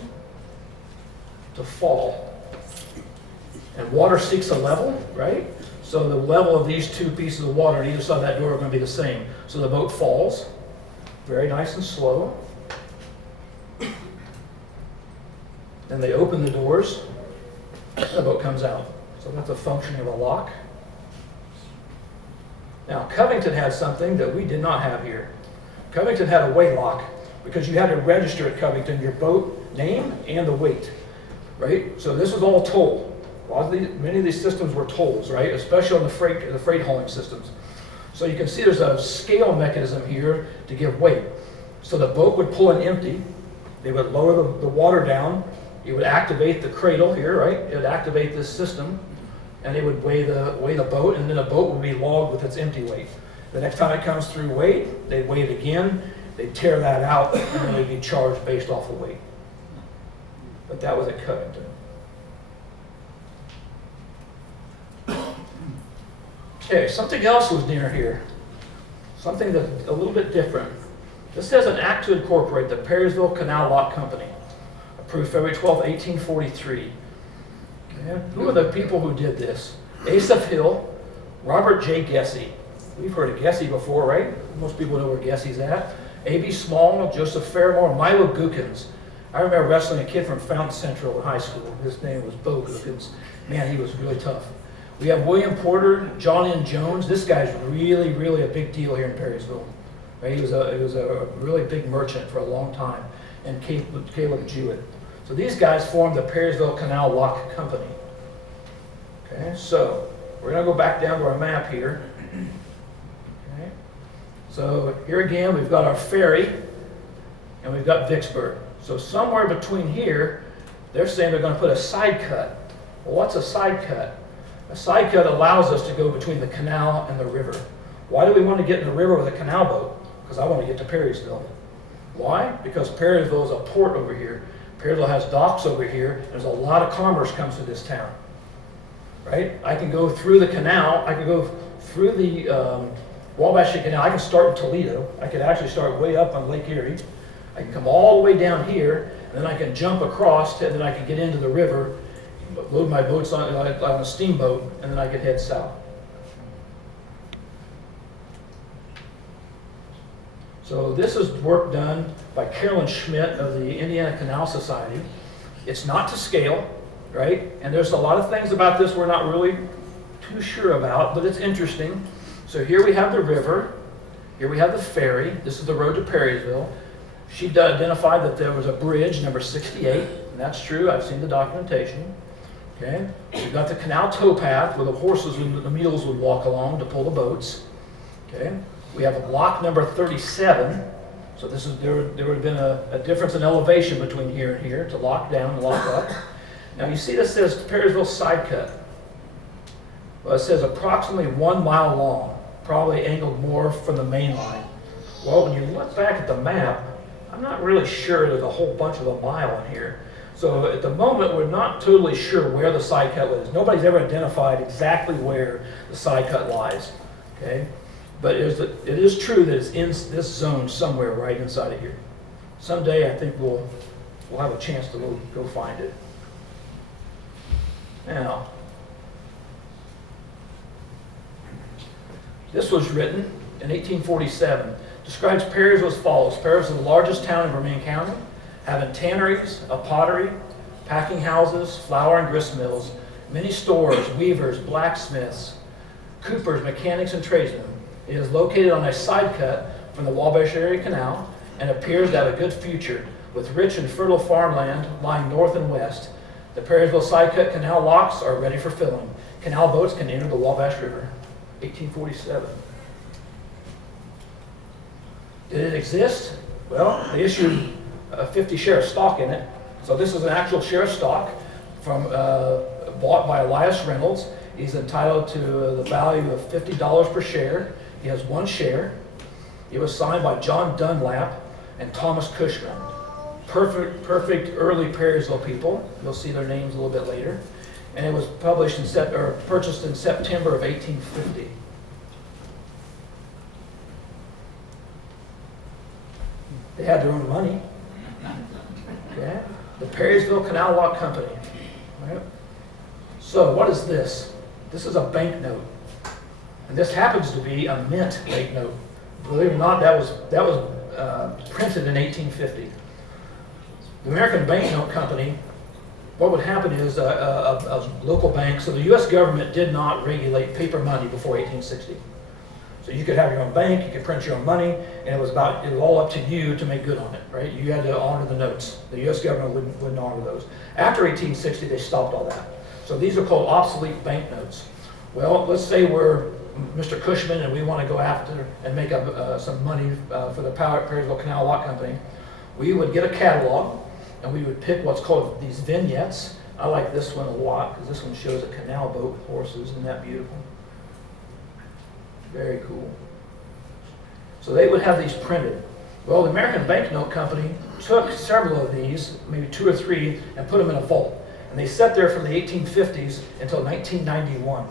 to fall. And water seeks a level, right? So the level of these two pieces of water on either side of that door are going to be the same. So the boat falls, very nice and slow. Then they open the doors, the boat comes out. So that's a functioning of a lock. Now, Covington had something that we did not have here. Covington had a weight lock because you had to register at Covington your boat name and the weight, right? So this was all toll. Many of these systems were tolls, right? Especially on the freight hauling systems. So you can see there's a scale mechanism here to give weight. So the boat would pull in empty. They would lower the water down. It would activate the cradle here, right? It would activate this system, and they would weigh the boat, and then the boat would be logged with its empty weight. The next time it comes through weight, they'd weigh it again. They'd tear that out, and then they'd be charged based off of weight. But that was at Covington. Okay, something else was near here. Something that's a little bit different. This says an act to incorporate the Perrysville Canal Lock Company, approved February 12, 1843. Okay. Who are the people who did this? Asaph Hill, Robert J. Gessie. We've heard of Gessie before, right? Most people know where Gessie's at. A.B. Small, Joseph Fairmore, Milo Gookins. I remember wrestling a kid from Fountain Central in high school. His name was Bo Gookins. Man, he was really tough. We have William Porter, John N. Jones. This guy's really, really a big deal here in Perrysville. Right? He was a really big merchant for a long time. And Caleb Jewett. So these guys formed the Perrysville Canal Lock Company. Okay, so we're going to go back down to our map here. Okay. So here again, we've got our ferry, and we've got Vicksburg. So somewhere between here, they're saying they're going to put a side cut. Well, what's a side cut? A side cut allows us to go between the canal and the river. Why do we want to get in the river with a canal boat? Because I want to get to Perrysville. Why? Because Perrysville is a port over here. Perrysville has docks over here. There's a lot of commerce comes to this town. Right? I can go through the canal. I can go through the Wabash Canal. I can start in Toledo. I could actually start way up on Lake Erie. I can come all the way down here, and then I can jump across, and then I can get into the river, load my boats on a steamboat, and then I could head south. So this is work done by Carolyn Schmidt of the Indiana Canal Society. It's not to scale, right? And there's a lot of things about this we're not really too sure about, but it's interesting. So here we have the river. Here we have the ferry. This is the road to Perrysville. She identified that there was a bridge, number 68, and that's true. I've seen the documentation. Okay. We've got the canal towpath where the horses and the mules would walk along to pull the boats. Okay. We have a block number 37. So this is there would have been a difference in elevation between here and here to lock down and lock up. Now you see this says Perrysville side cut. Well, it says approximately 1 mile long, probably angled more from the main line. Well, when you look back at the map, I'm not really sure there's a whole bunch of a mile in here. So at the moment, we're not totally sure where the side cut is. Nobody's ever identified exactly where the side cut lies. Okay, but it is true that it's in this zone somewhere right inside of here. Someday, I think we'll have a chance to go find it. Now, this was written in 1847. Describes Perrysville as follows. Perrysville is the largest town in Vermilion County, having tanneries, a pottery, packing houses, flour and grist mills, many stores, weavers, blacksmiths, coopers, mechanics, and tradesmen. It is located on a side cut from the Wabash Area Canal and appears to have a good future, with rich and fertile farmland lying north and west. The Perrysville side cut canal locks are ready for filling. Canal boats can enter the Wabash River. 1847. Did it exist? Well, they issued a 50 share of stock in it. So this is an actual share of stock from bought by Elias Reynolds. He's entitled to the value of $50 per share. He has 1 share. It was signed by John Dunlap, and Thomas Cushman. Perfect early Perrysville people. You'll see their names a little bit later. And it was published purchased in September of 1850. They had their own money. Okay? The Perrysville Canal Lock Company. Right? So what is this? This is a banknote. And this happens to be a mint banknote. Believe it or not, that was printed in 1850. The American Banknote Company, what would happen is a local bank, so the U.S. government did not regulate paper money before 1860. So you could have your own bank, you could print your own money, and it was all up to you to make good on it, right? You had to honor the notes. The U.S. government wouldn't honor those. After 1860, they stopped all that. So these are called obsolete banknotes. Well, let's say we're Mr. Cushman and we want to go after and make up some money for the Perrysville Canal Lock Company. We would get a catalog and we would pick what's called these vignettes. I like this one a lot because this one shows a canal boat with horses. Isn't that beautiful? Very cool. So they would have these printed. Well, the American Banknote Company took several of these, maybe 2 or 3, and put them in a vault. And they sat there from the 1850s until 1991,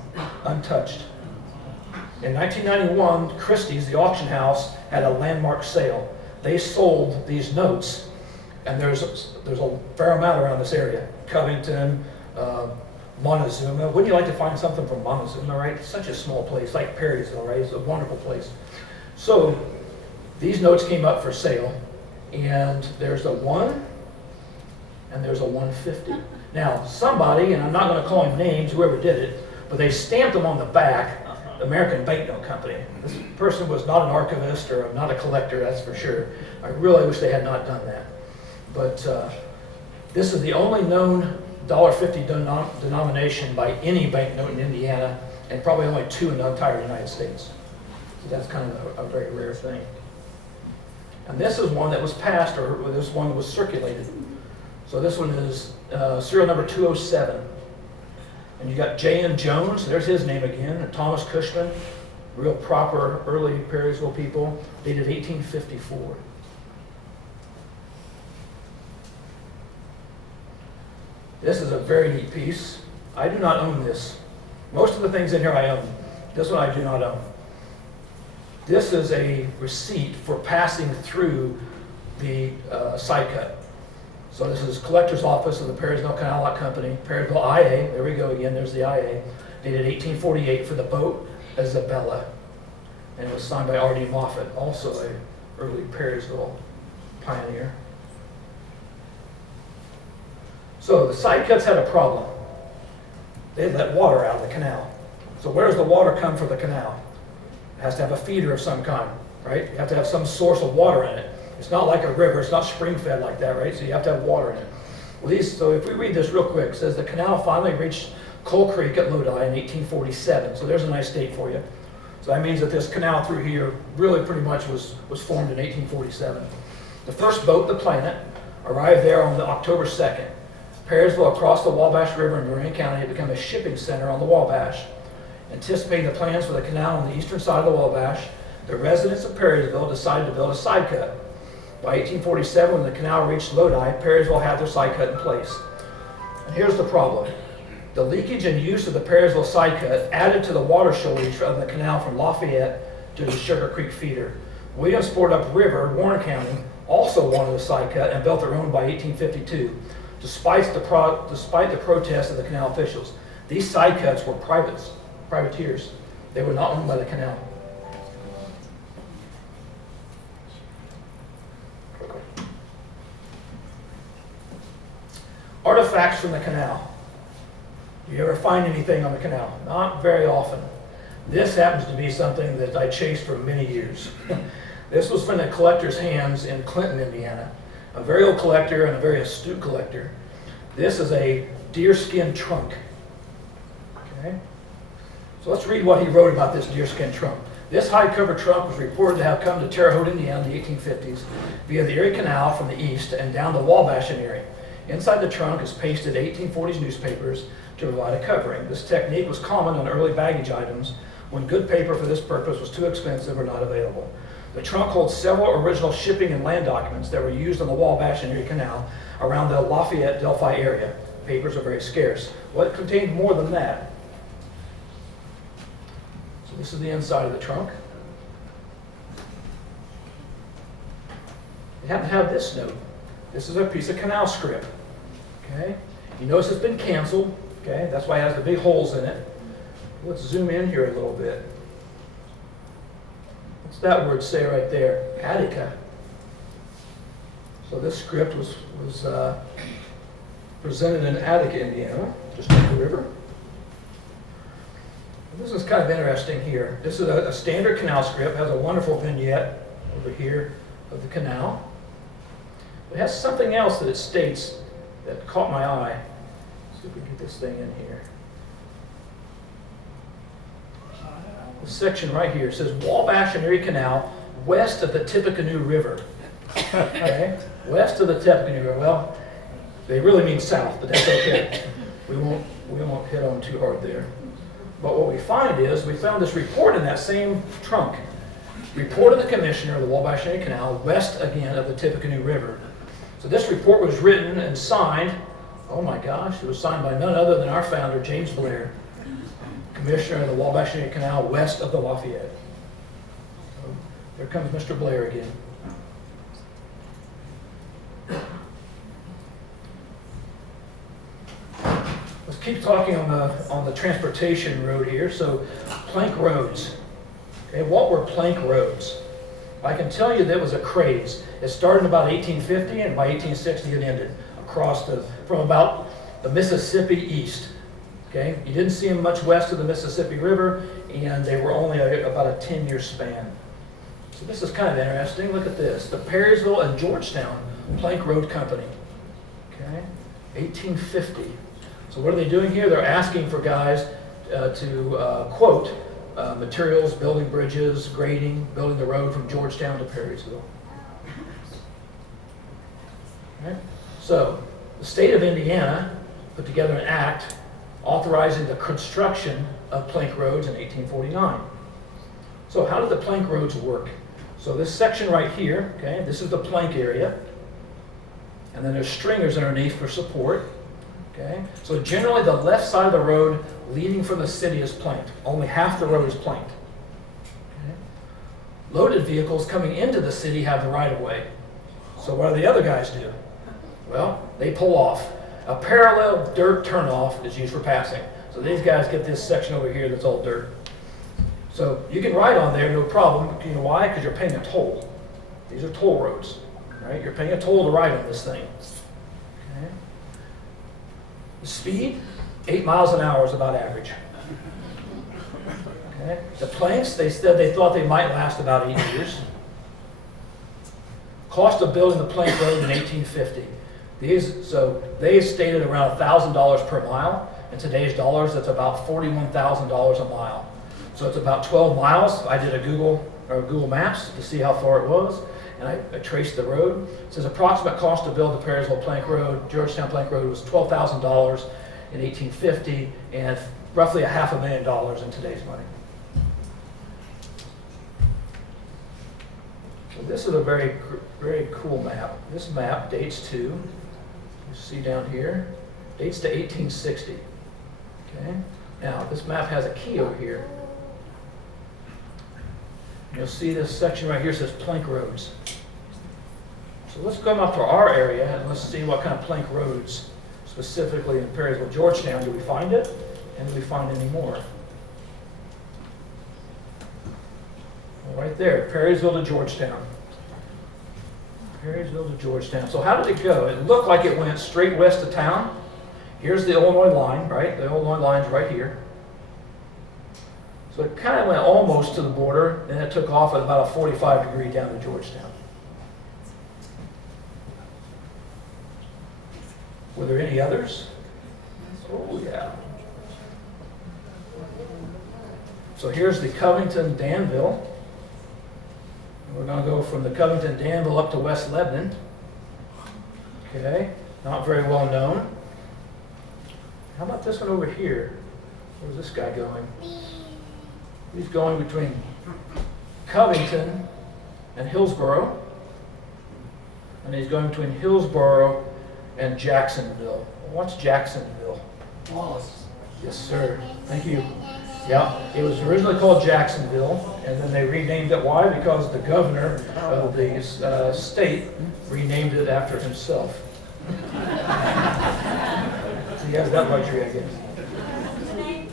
untouched. In 1991, Christie's, the auction house, had a landmark sale. They sold these notes, and there's a fair amount around this area. Covington, Montezuma. Wouldn't you like to find something from Montezuma, right? It's such a small place, like Perrysville, right? It's a wonderful place. So these notes came up for sale, and there's a 1, and there's a 150. Now, somebody, and I'm not going to call him names, whoever did it, but they stamped them on the back, American Banknote Company. This person was not an archivist or not a collector, that's for sure. I really wish they had not done that. But this is the only known $1.50 denomination by any banknote in Indiana, and probably only 2 in the entire United States. So that's kind of a very rare thing. And this is one that was passed, or this one was circulated. So this one is serial number 207. And you got J.N. Jones, there's his name again, and Thomas Cushman, real proper early Perrysville people, dated 1854. This is a very neat piece. I do not own this. Most of the things in here I own. This one I do not own. This is a receipt for passing through the side cut. So this is collector's office of the Perrysville Canal Lock Company, Perrysville IA, there we go again, there's the IA, dated 1848 for the boat Isabella. And it was signed by R.D. Moffett, also a early Perrysville pioneer. So the side cuts had a problem. They let water out of the canal. So where does the water come from the canal? It has to have a feeder of some kind, right? You have to have some source of water in it. It's not like a river, it's not spring-fed like that, right? So you have to have water in it. Well, so if we read this real quick, it says the canal finally reached Coal Creek at Lodi in 1847. So there's a nice date for you. So that means that this canal through here really pretty much was formed in 1847. The first boat, the Planet, arrived there on October 2nd. Perrysville across the Wabash River in Durant County had become a shipping center on the Wabash. Anticipating the plans for the canal on the eastern side of the Wabash, the residents of Perrysville decided to build a side cut. By 1847, when the canal reached Lodi, Perrysville had their side cut in place. And here's the problem. The leakage and use of the Perrysville side cut added to the water shortage of the canal from Lafayette to the Sugar Creek feeder. Williamsport upriver, Warren County, also wanted a side cut and built their own by 1852, despite the protests of the canal officials. These side cuts were privateers. They were not owned by the canal. Artifacts from the canal. Do you ever find anything on the canal? Not very often. This happens to be something that I chased for many years. This was from the collector's hands in Clinton, Indiana. A very old collector and a very astute collector. This is a deerskin trunk. Okay? So let's read what he wrote about this deerskin trunk. This high-cover trunk was reported to have come to Terre Haute, Indiana in the 1850s via the Erie Canal from the east and down to Wabash in Erie. Inside the trunk is pasted 1840s newspapers to provide a covering. This technique was common on early baggage items when good paper for this purpose was too expensive or not available. The trunk holds several original shipping and land documents that were used on the Wabash and Erie Canal around the Lafayette, Delphi area. Papers are very scarce. Well, it contained more than that. So this is the inside of the trunk. They happen to have this note. This is a piece of canal script. Okay? You notice it's been canceled. Okay? That's why it has the big holes in it. Let's zoom in here a little bit. What's that word say right there? Attica. So this script was presented in Attica, Indiana, just up the river. And this is kind of interesting here. This is a standard canal script. It has a wonderful vignette over here of the canal. It has something else that it states that caught my eye. Let's see if we can get this thing in here. This section right here says Wabash and Erie Canal west of the Tippecanoe River. Okay? West of the Tippecanoe River. Well, they really mean south, but that's okay. We won't hit on too hard there. But what we find is we found this report in that same trunk. Report of the Commissioner of the Wabash and Erie Canal west again of the Tippecanoe River. So this report was written and signed, oh my gosh, it was signed by none other than our founder, James Blair, Commissioner of the Wabash and Erie Canal west of the Lafayette. So there comes Mr. Blair again. Let's keep talking on the transportation road here. So plank roads. Okay, what were plank roads? I can tell you that was a craze. It started in about 1850, and by 1860 it ended from about the Mississippi east. Okay, you didn't see them much west of the Mississippi River, and they were only about a 10-year span. So this is kind of interesting. Look at this: the Perrysville and Georgetown Plank Road Company. Okay, 1850. So what are they doing here? They're asking for guys to quote materials, building bridges, grading, building the road from Georgetown to Perrysville. Right? So the state of Indiana put together an act authorizing the construction of plank roads in 1849. So how did the plank roads work? So this section right here, okay, this is the plank area, and then there's stringers underneath for support. Okay? So generally the left side of the road leading from the city is planked. Only half the road is planked. Okay? Loaded vehicles coming into the city have the right of way. So what do the other guys do? Well, they pull off. A parallel dirt turnoff is used for passing. So these guys get this section over here that's all dirt. So you can ride on there, no problem. You know why? Because you're paying a toll. These are toll roads. Right? You're paying a toll to ride on this thing. Okay? The speed, 8 miles an hour is about average. Okay. The planks, they said they thought they might last about 8 years. Cost of building the plank road in 1850. So they stated around $1,000 per mile. In today's dollars, that's about $41,000 a mile. So it's about 12 miles. I did a Google Maps to see how far it was, and I traced the road. It says approximate cost to build the Perrysville Plank Road, Georgetown Plank Road, was $12,000 in 1850, and roughly $500,000 in today's money. So this is a very, very cool map. This map dates to, you see down here, dates to 1860. Okay. Now this map has a key over here. You'll see this section right here says plank roads. So let's come up to our area and let's see what kind of plank roads, specifically in Perrysville, Georgetown, do we find it? And do we find any more? Well, right there, Perrysville to Georgetown. Perrysville to Georgetown. So how did it go? It looked like it went straight west of town. Here's the Illinois line, right? The Illinois line's right here. So it kind of went almost to the border, and it took off at about a 45-degree down to Georgetown. Were there any others? Oh, yeah. So here's the Covington-Danville. We're going to go from the Covington-Danville up to West Lebanon. Okay, not very well known. How about this one over here? Where's this guy going? He's going between Covington and Hillsborough. And he's going between Hillsborough and Jacksonville. What's Jacksonville? Wallace. Yes, sir. Thank you. Yeah, it was originally called Jacksonville, and then they renamed it. Why? Because the governor of the state renamed it after himself. So he has that luxury, I guess. What's the name?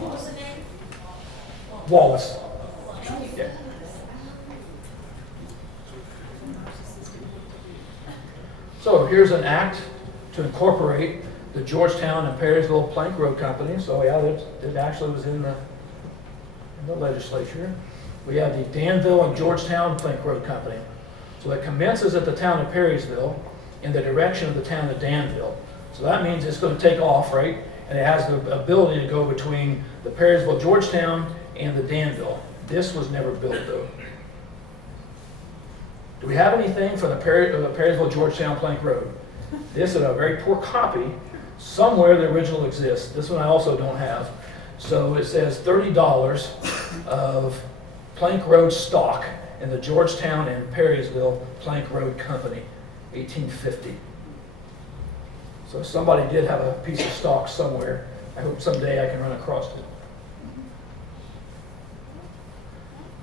What's the name? Wallace. Yeah. So here's an act to incorporate the Georgetown and Perrysville Plank Road Company. So yeah, it actually was in the legislature. We have the Danville and Georgetown Plank Road Company. So it commences at the town of Perrysville in the direction of the town of Danville. So that means it's going to take off, right? And it has the ability to go between the Perrysville, Georgetown, and the Danville. This was never built though. Do we have anything for the Perrysville, Georgetown Plank Road? This is a very poor copy. Somewhere the original exists. This one I also don't have. So it says $30 of Plank Road stock in the Georgetown and Perrysville Plank Road Company, 1850. So somebody did have a piece of stock somewhere. I hope someday I can run across it.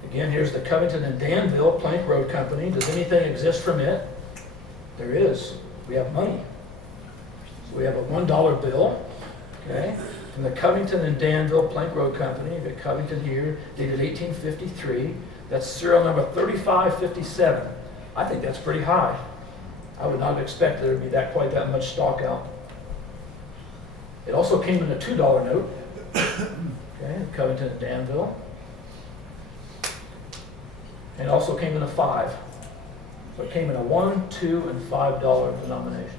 Again, here's the Covington and Danville Plank Road Company. Does anything exist from it? There is. We have money. So we have a $1 bill, okay, from the Covington and Danville Plank Road Company. You've got Covington here, dated 1853. That's serial number 3557. I think that's pretty high. I would not have expected there to be quite that much stock out. It also came in a $2 note, okay, Covington and Danville. And it also came in a 5. So it came in a $1, $2, and $5 denomination.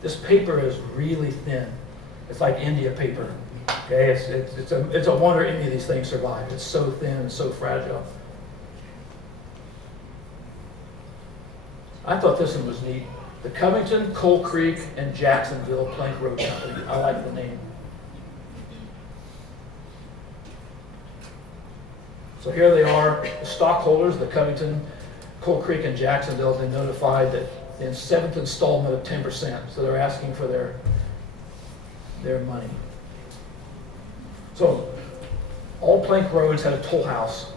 This paper is really thin. It's like India paper. Okay, it's a wonder any of these things survive. It's so thin and so fragile. I thought this one was neat. The Covington, Coal Creek, and Jacksonville Plank Road Company. I like the name. So here they are, the stockholders, the Covington, Coal Creek, and Jacksonville have been notified that in 7th installment of 10%. So they're asking for their money. So all plank roads had a toll house.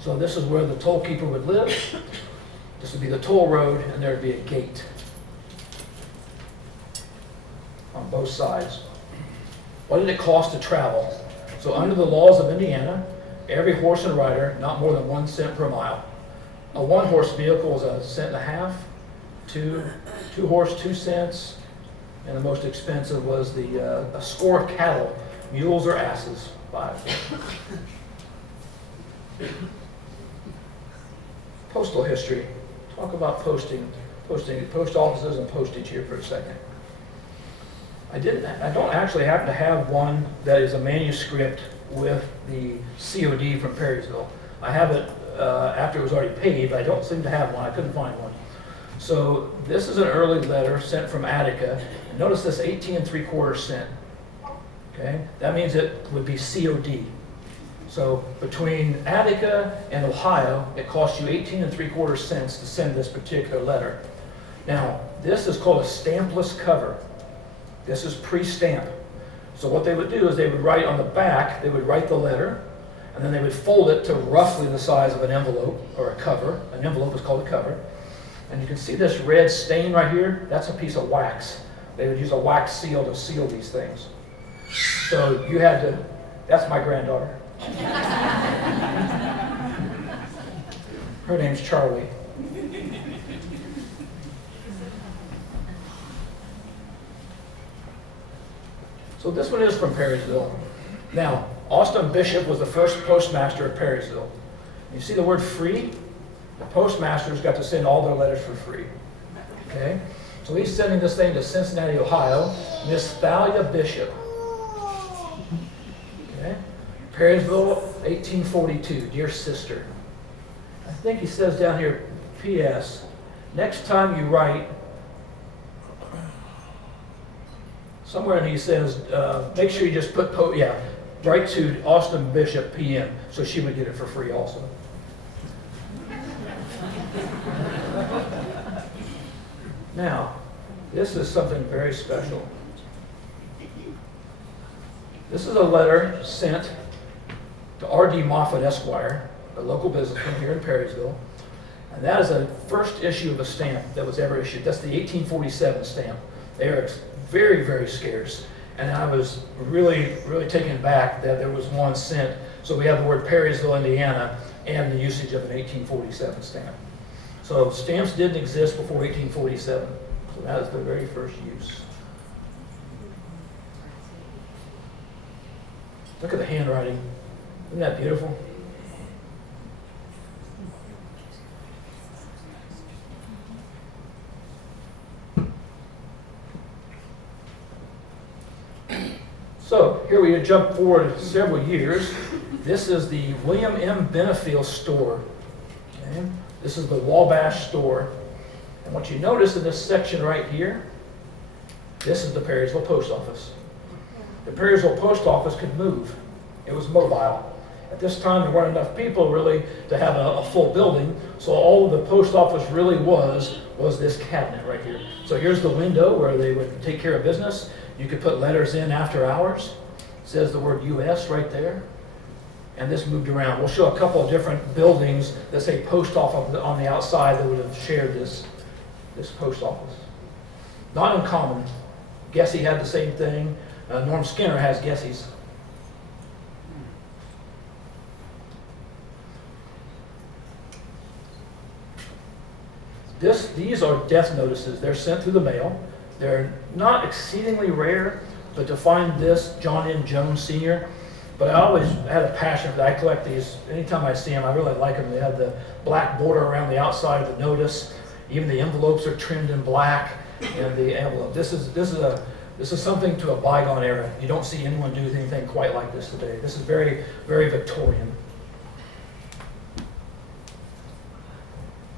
So this is where the toll keeper would live. This would be the toll road, and there would be a gate on both sides. What did it cost to travel? So under the laws of Indiana, every horse and rider, not more than 1 cent per mile. A 1-horse vehicle was 1.5 cents. Two horse, 2 cents. And the most expensive was a score of cattle, mules or asses, 5. Postal history. Talk about post offices and postage here for a second. I don't actually happen to have one that is a manuscript with the COD from Perrysville. I have it after it was already paid, but I don't seem to have one. I couldn't find one. So this is an early letter sent from Attica. Notice this 18 3/4 cent. Okay, that means it would be COD. So between Attica and Ohio, it cost you 18 3/4 cents to send this particular letter. Now, this is called a stampless cover. This is pre-stamp. So what they would do is they would write on the back, they would write the letter, and then they would fold it to roughly the size of an envelope or a cover. An envelope is called a cover. And you can see this red stain right here, that's a piece of wax. They would use a wax seal to seal these things. So you had to, that's my granddaughter. Her name's Charlie. So this one is from Perrysville. Now, Austin Bishop was the first postmaster of Perrysville. You see the word free? The postmasters got to send all their letters for free. Okay? So he's sending this thing to Cincinnati, Ohio. Miss Thalia Bishop. Okay? Perrysville, 1842. Dear sister. I think he says down here, P.S. Next time you write, somewhere he says, make sure you just put, right to Austin Bishop PM, so she would get it for free also. Now, this is something very special. This is a letter sent to R.D. Moffett Esquire, a local businessman here in Perrysville. And that is the first issue of a stamp that was ever issued. That's the 1847 stamp. They are very, very scarce. And I was really, really taken aback that there was one sent. So we have the word Perrysville, Indiana, and the usage of an 1847 stamp. So stamps didn't exist before 1847. So that is the very first use. Look at the handwriting. Isn't that beautiful? So here we jump forward several years. This is the William M. Benefiel store. Okay? This is the Wabash store. And what you notice in this section right here, this is the Perrysville post office. The Perrysville post office could move. It was mobile. At this time, there weren't enough people really to have a full building, so all the post office really was this cabinet right here. So here's the window where they would take care of business. You could put letters in after hours. It says the word US right there. And this moved around. We'll show a couple of different buildings that say post office on the outside that would have shared this post office. Not uncommon. Gessie had the same thing. Norm Skinner has Gessie's. These are death notices. They're sent through the mail. They're not exceedingly rare, but to find this, John N. Jones Sr., but I always had a passion for that. I collect these. Anytime I see them, I really like them. They have the black border around the outside of the notice. Even the envelopes are trimmed in black, and the envelope. This is something to a bygone era. You don't see anyone do anything quite like this today. This is very, very Victorian.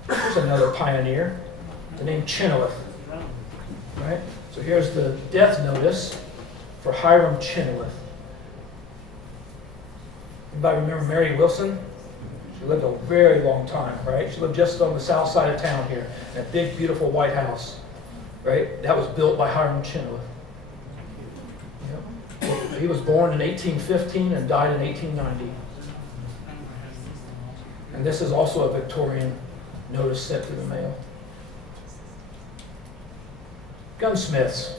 Here's another pioneer, the name Chenoweth. Right? So here's the death notice for Hiram Chenoweth. Anybody remember Mary Wilson? She lived a very long time, right? She lived just on the south side of town here, in a big, beautiful white house, right? That was built by Hiram Chenoweth. Yep. He was born in 1815 and died in 1890. And this is also a Victorian notice sent through the mail. Gunsmiths.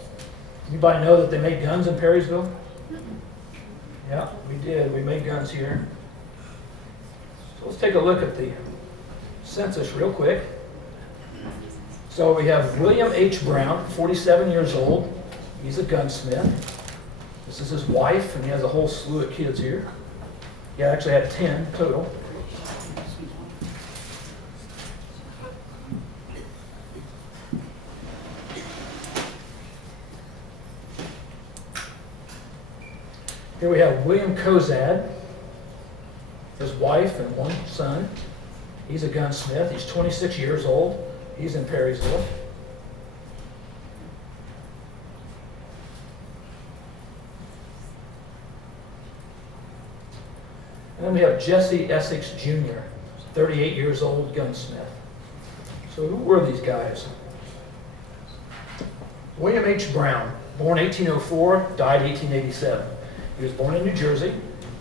Anybody know that they made guns in Perrysville? Yeah, we did. We made guns here. So let's take a look at the census real quick. So we have William H. Brown, 47 years old. He's a gunsmith. This is his wife, and he has a whole slew of kids here. He actually had 10 total. Here we have William Kozad, his wife and one son. He's a gunsmith. He's 26 years old. He's in Perrysville. And then we have Jesse Essex Jr., 38 years old, gunsmith. So who were these guys? William H. Brown, born 1804, died 1887. He was born in New Jersey.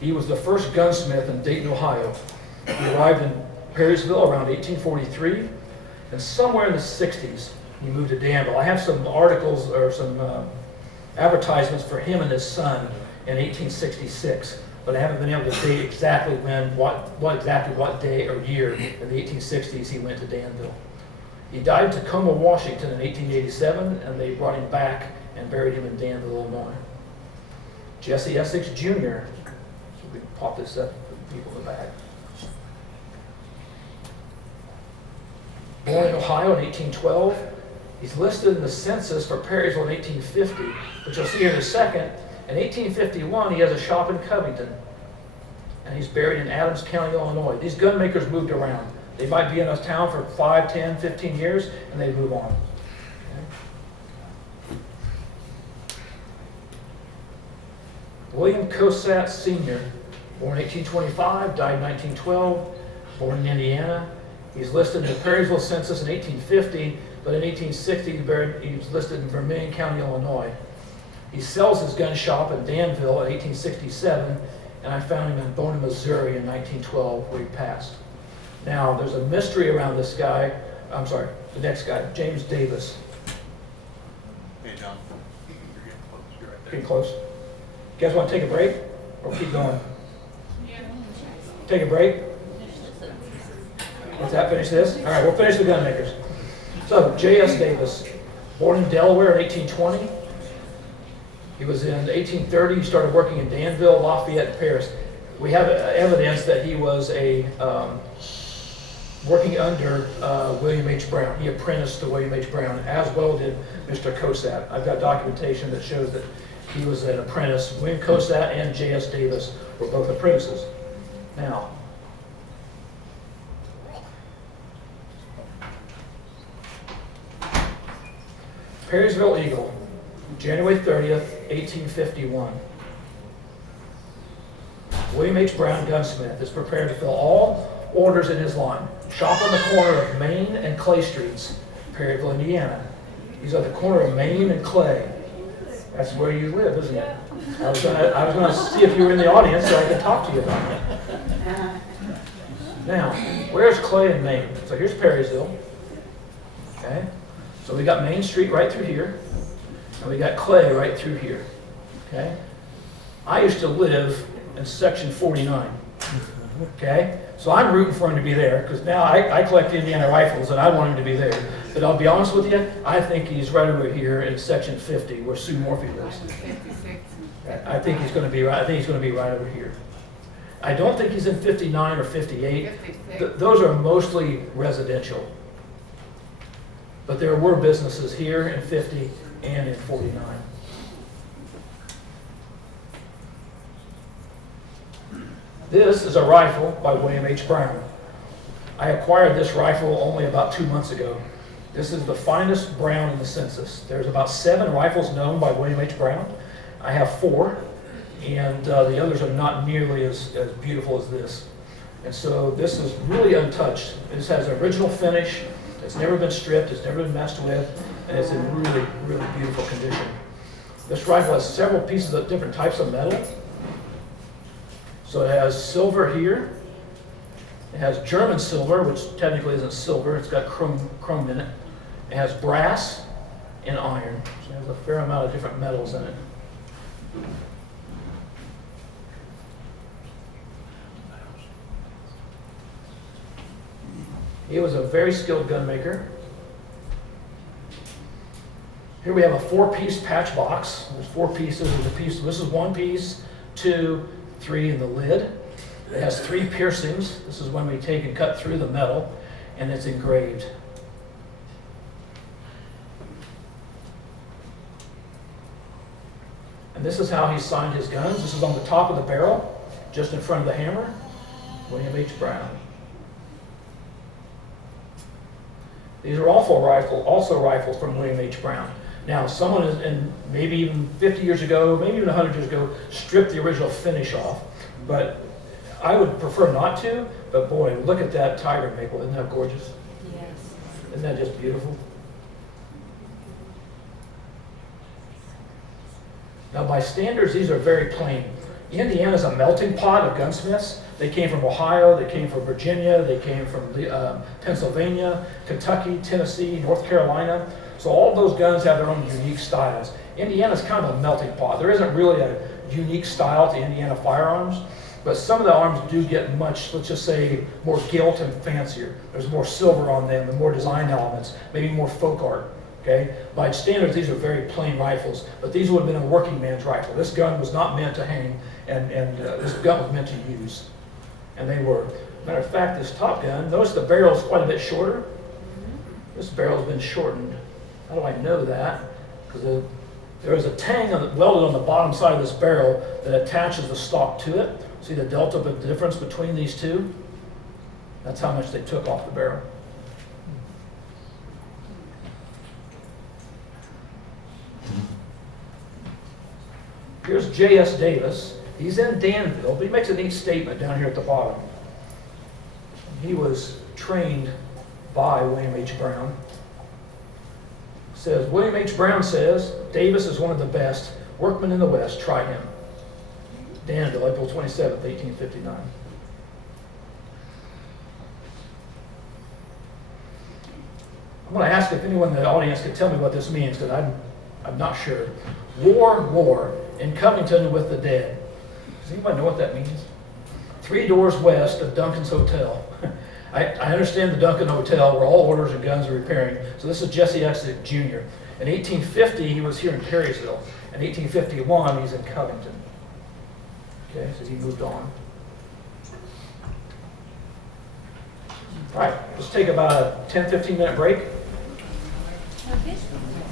He was the first gunsmith in Dayton, Ohio. He arrived in Perrysville around 1843, and somewhere in the 60s, he moved to Danville. I have some articles or some advertisements for him and his son in 1866, but I haven't been able to date exactly when, what day or year in the 1860s he went to Danville. He died in Tacoma, Washington in 1887, and they brought him back and buried him in Danville, Illinois. Jesse Essex Jr. So we can pop this up for people in the back. Born in Ohio in 1812. He's listed in the census for Perrysville in 1850, but you'll see here in a second, in 1851 he has a shop in Covington, and he's buried in Adams County, Illinois. These gun makers moved around. They might be in a town for 5, 10, 15 years, and they move on. William Cosat Sr., born 1825, died 1912, born in Indiana. He's listed in the Perrysville census in 1850, but in 1860 he was listed in Vermilion County, Illinois. He sells his gun shop in Danville in 1867, and I found him in Bona, Missouri in 1912, where he passed. Now, there's a mystery around this guy. I'm sorry, the next guy, James Davis. Hey, John. You're getting close. You're right there. Getting close. You guys want to take a break or keep going? Take a break? What's that? Finish this? All right, we'll finish the gun makers. So, J.S. Davis, born in Delaware in 1820. He was in 1830. He started working in Danville, Lafayette, and Paris. We have evidence that he was working under William H. Brown. He apprenticed to William H. Brown, as well did Mr. Cosat. I've got documentation that shows that he was an apprentice. William Cosat and J.S. Davis were both apprentices. Now, Perrysville Eagle, January 30th, 1851. William H. Brown, gunsmith, is prepared to fill all orders in his line. Shop on the corner of Main and Clay Streets, Perryville, Indiana. He's at the corner of Main and Clay. That's where you live, isn't it? I was gonna see if you were in the audience so I could talk to you about it. Now, where's Clay and Main? So here's Perrysville. Okay? So we got Main Street right through here, and we got Clay right through here. Okay? I used to live in section 49. Okay? So I'm rooting for him to be there, because now I collect Indiana rifles and I want him to be there. But I'll be honest with you, I think he's right over here in section 50, where Sue Morphy lives. I think he's going to be right. I think he's going to be right over here. I don't think he's in 59 or 58. Those are mostly residential. But there were businesses here in 50 and in 49. This is a rifle by William H. Brown. I acquired this rifle only about 2 months ago. This is the finest Brown in the census. There's about 7 rifles known by William H. Brown. I have 4, and the others are not nearly as beautiful as this. And so this is really untouched. This has an original finish. It's never been stripped. It's never been messed with, and it's in really, really beautiful condition. This rifle has several pieces of different types of metal. So it has silver here. It has German silver, which technically isn't silver. It's got chrome in it. It has brass and iron. So it has a fair amount of different metals in it. He was a very skilled gun maker. Here we have a 4-piece patch box. There's 4 pieces. There's a piece. This is 1 piece, 2, 3 in the lid. It has 3 piercings. This is when we take and cut through the metal, and it's engraved. And this is how he signed his guns. This is on the top of the barrel, just in front of the hammer. William H. Brown. These are also rifles from William H. Brown. Now, someone, and maybe even 50 years ago, maybe even 100 years ago, stripped the original finish off. But I would prefer not to, but boy, look at that tiger maple. Isn't that gorgeous? Yes. Isn't that just beautiful? Now, by standards, these are very plain. Indiana's a melting pot of gunsmiths. They came from Ohio, they came from Virginia, they came from Pennsylvania, Kentucky, Tennessee, North Carolina. So all those guns have their own unique styles. Indiana's kind of a melting pot. There isn't really a unique style to Indiana firearms, but some of the arms do get much, let's just say, more gilt and fancier. There's more silver on them and more design elements, maybe more folk art. Okay? By standards, these are very plain rifles, but these would have been a working man's rifle. This gun was not meant to hang, and this gun was meant to use. And they were. Matter of fact, this top gun, notice the barrel is quite a bit shorter. This barrel's been shortened. How do I know that? Because there is a tang welded on the bottom side of this barrel that attaches the stock to it. See the delta, the difference between these two? That's how much they took off the barrel. Here's J.S. Davis. He's in Danville, but he makes a neat statement down here at the bottom. He was trained by William H. Brown. Says, William H. Brown says, Davis is one of the best workmen in the West. Try him. Danville, April 27th, 1859. I'm going to ask if anyone in the audience can tell me what this means, because I'm not sure. War, in Covington with the dead. Does anybody know what that means? 3 doors west of Duncan's Hotel. I understand the Duncan Hotel where all orders and guns are repairing. So this is Jesse Exig Jr. In 1850, he was here in Perrysville. In 1851, he's in Covington. Okay, so he moved on. All right, let's take about a 10-15 minute break. Okay.